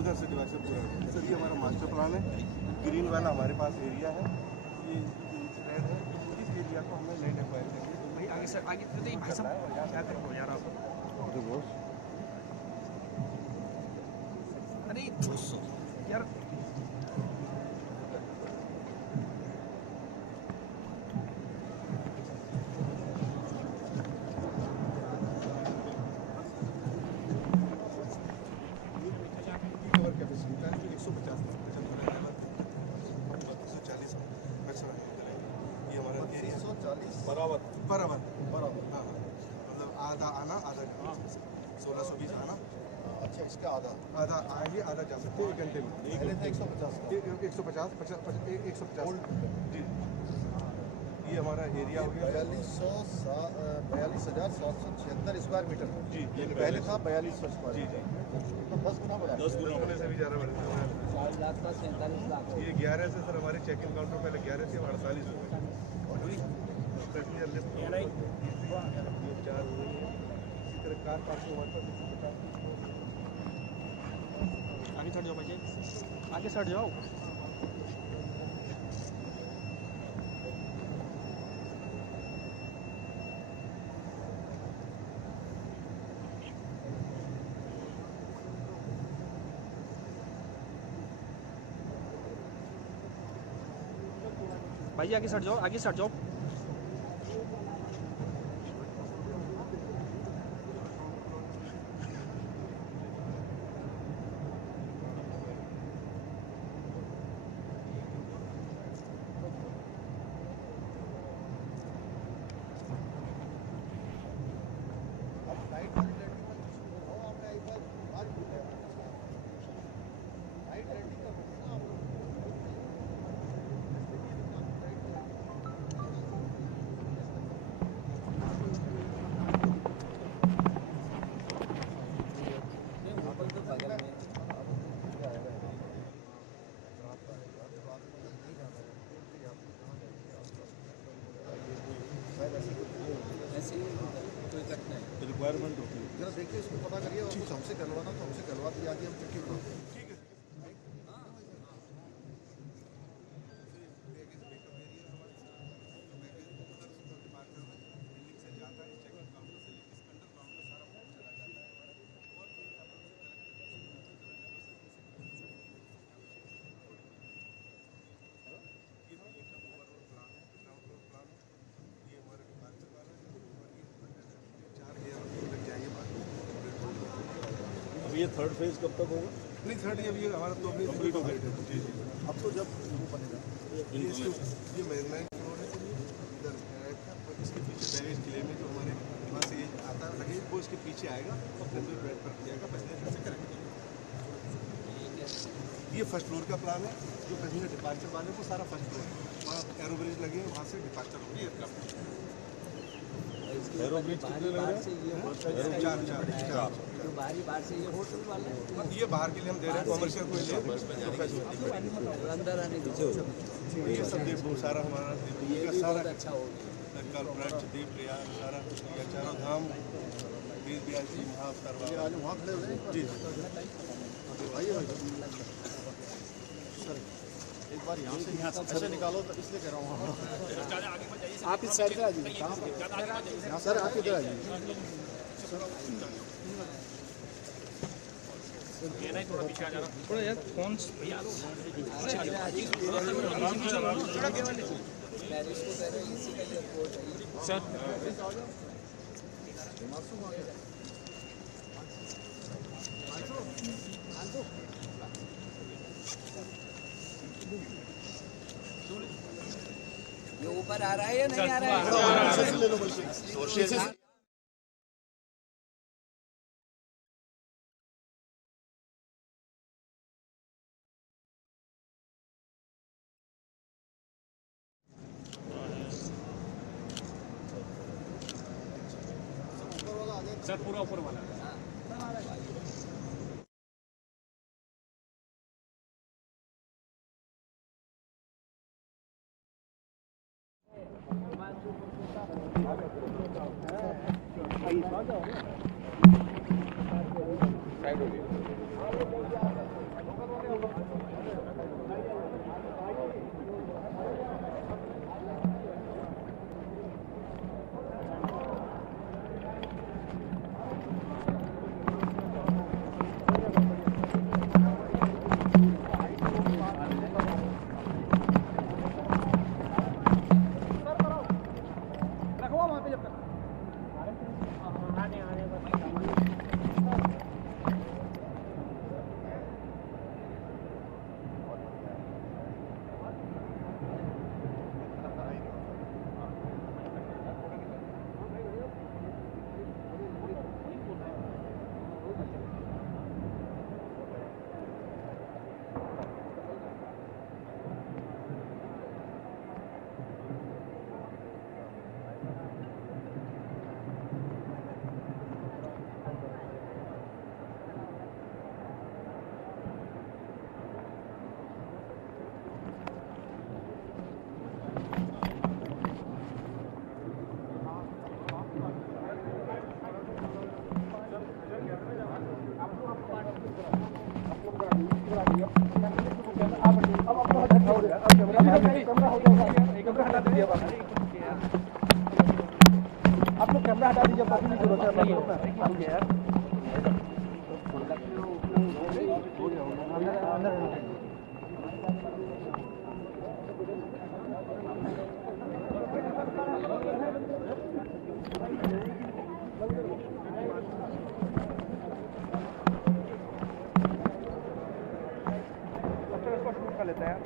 उधर से डिवाइसर पूरा सर, ये हमारा मास्टर प्लान है। ग्रीन वाला हमारे पास एरिया है, ये रेड है, इस एरिया को हमें नहीं एक्वायर करेंगे। भाई आगे से आगे तो नहीं भाई साहब, क्या करो यार आप। अरे यार कवर कैपेसिटी का 150 140 ये हमारा एरिया 140 बराबर हाँ मतलब आधा आना आधा 1620 आना, अच्छा, इसका आधा आधा आएंगे, आधा जा सकते हैं 1 घंटे में। पहले तो 150 150 जी। ये हमारा एरिया हो गया 42,776 स्क्वायर मीटर जी। ये पहले था 4200 स्क्वायर जी जी, तो 10 गुना बढ़ा 10 गुना होने से भी ज़्यादा बढ़ गया। 4 लाख का 47 लाख ये 11 से सर हमारे चेक इन काउंटर पहले 11 से 48 हो गए। प्रक्रिया लिस्ट 4 हो गई है। इसी तरह कार पार्किंग हमारे पास 150 आगे चढ़ जाओ भाई, आगे चढ़ जाओ। भाई आगे सट जाओ, आगे सट जाओ। रिक्वायरमेंट होती है। जरा देखिए, इसको पता करिए और कुछ हमसे करवाना तो हमसे करवा दिया, आगे हम चिट्ठी बनाओ। ये थर्ड फेज कब तक होगा? नहीं, थर्ड ये हमारा तो अभी कंप्लीट हो गया। जी जी, अब तो जब वो बनेगा ये मैनेजमेंट फ्लोर है, इधर इसके पीछे बैरेज किले में जो हमारे वहाँ से ये आता है लगे, वो इसके पीछे आएगा और पैसेंजर बेड पर जाएगा, पैसेंजर से करेक्ट। ये फर्स्ट फ्लोर का प्लान है, जो पैसेंजर डिपार्चर वाले को सारा फर्स्ट फ्लोर है, वहाँ एरो ब्रिज लगे हैं, वहाँ से डिपार्चर होगी एयरक्राफ्ट। एरो ब्रिज कितने लग रहे हैं? चार। जो बाहरी बाहर से ये होटल वाले ये बाहर के लिए हम दे रहे हैं, कॉमर्शियल को ले अंदर आने की ये सब देव सारा हमारा ये भी सारा बहुत अच्छा होगा। कल ब्रज देव प्रयाग सारा या चारों धाम बीस ब्याज जी महाअवतार आज वहाँ खड़े हो जाए जी। आइए भाई सर, एक बार यहाँ से ऐसे निकालो तो इसलिए कह रहा हूँ। आप इस साइड पे आ जाइए। कहाँ पर? सर आप इधर आ जाइए। थोड़ा यार फोन सर ये ऊपर आ रहा है या नहीं आ रहा है? सर पूरा ऊपर वाला कैमरा हो जाएगा, कैमरा हटा दीजिए आप लोग कैमरा हटा दीजिए, कॉपी नहीं जरूरत है आप लोग ना अंदर कर लेते हैं।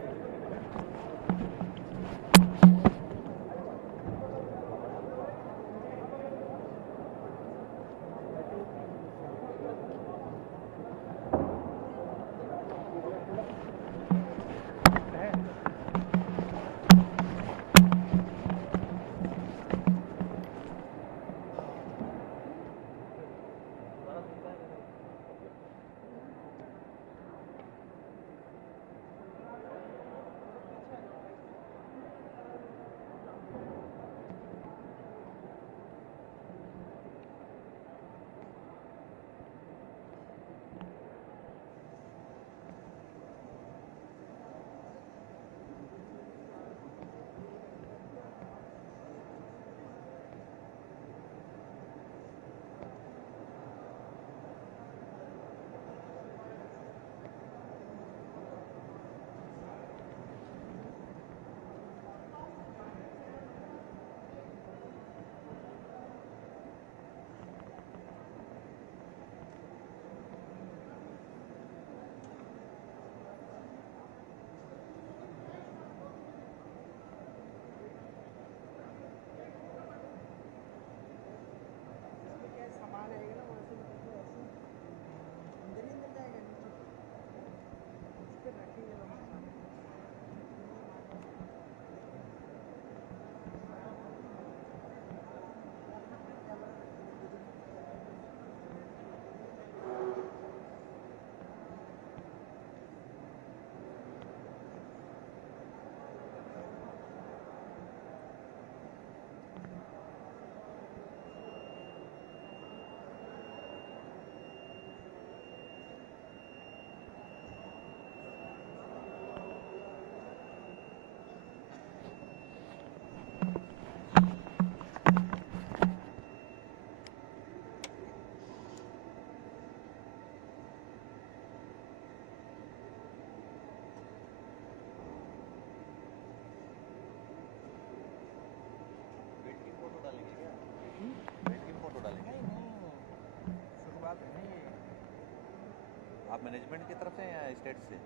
आप मैनेजमेंट की तरफ से या स्टेट से?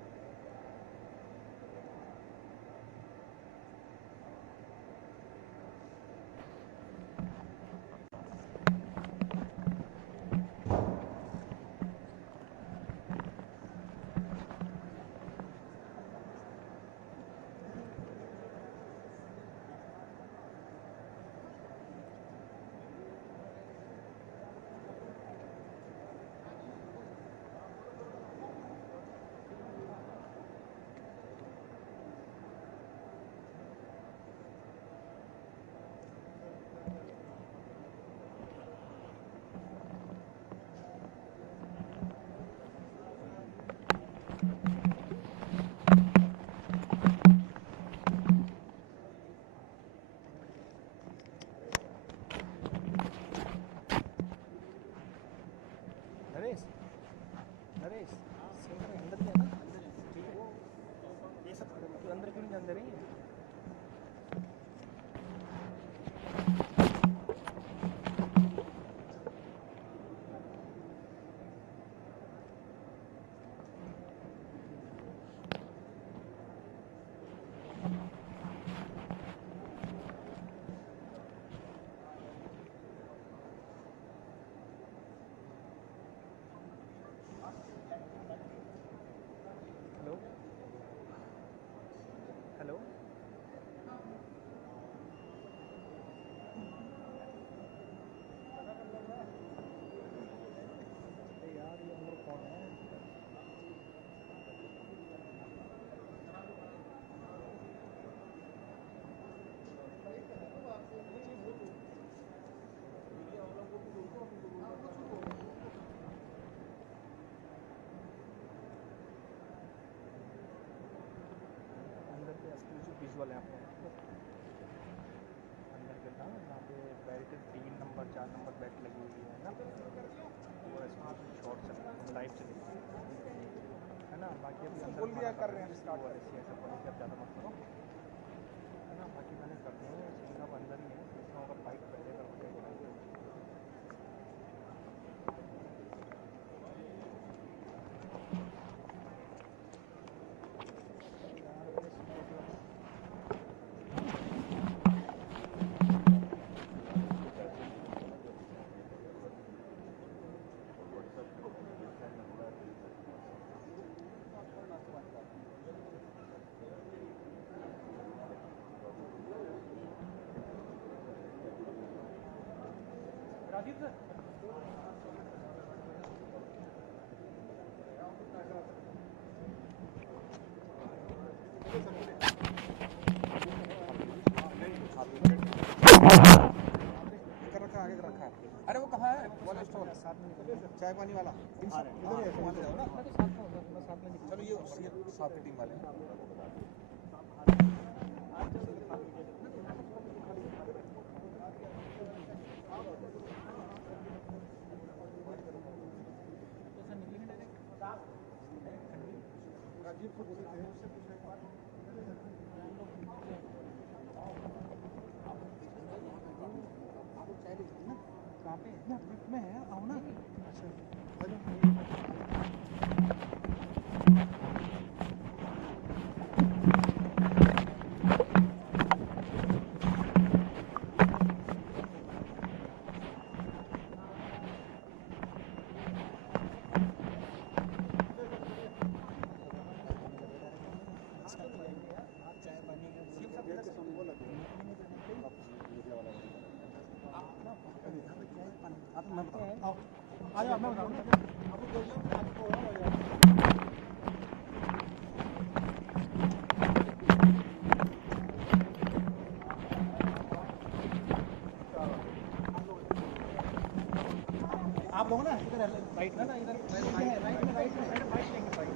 नरेश नरेश अंदर ही है ना, ठीक है ये सब अंदर क्यों नहीं अंदर ही है। लाइट लगी हुई है ना, और इसमें शॉर्ट चल लाइट चली है ना। बाकी अभी बोल दिया कर रहे हैं स्टार्ट कर ऐसे ऐसा बोले कि आप ज़्यादा मत करो है ना। बाकी मैंने कर दिया है, सीन अब अंदर ही है, इसमें अगर लाइट पहले कर राजीव सर रखा आगे रखा है। अरे वो कहाँ है वाला स्टॉल साथ में चाय पानी वाला इधर है, वहाँ ले जाओ ना। मैं तो साथ में होगा, मैं साथ में चलो ये साथ की टीम वाले राजीव को बोले थे उससे पूछा एक बार कहाँ पे मैं है आओ ना। अच्छा आप लोग ना इधर राइट में ना, इधर राइट में लेंगे राइट।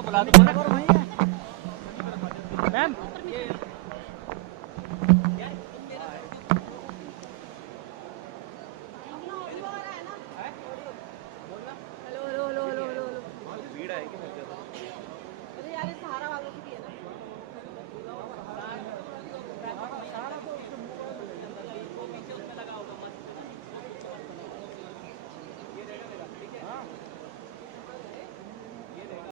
बुला दो ना।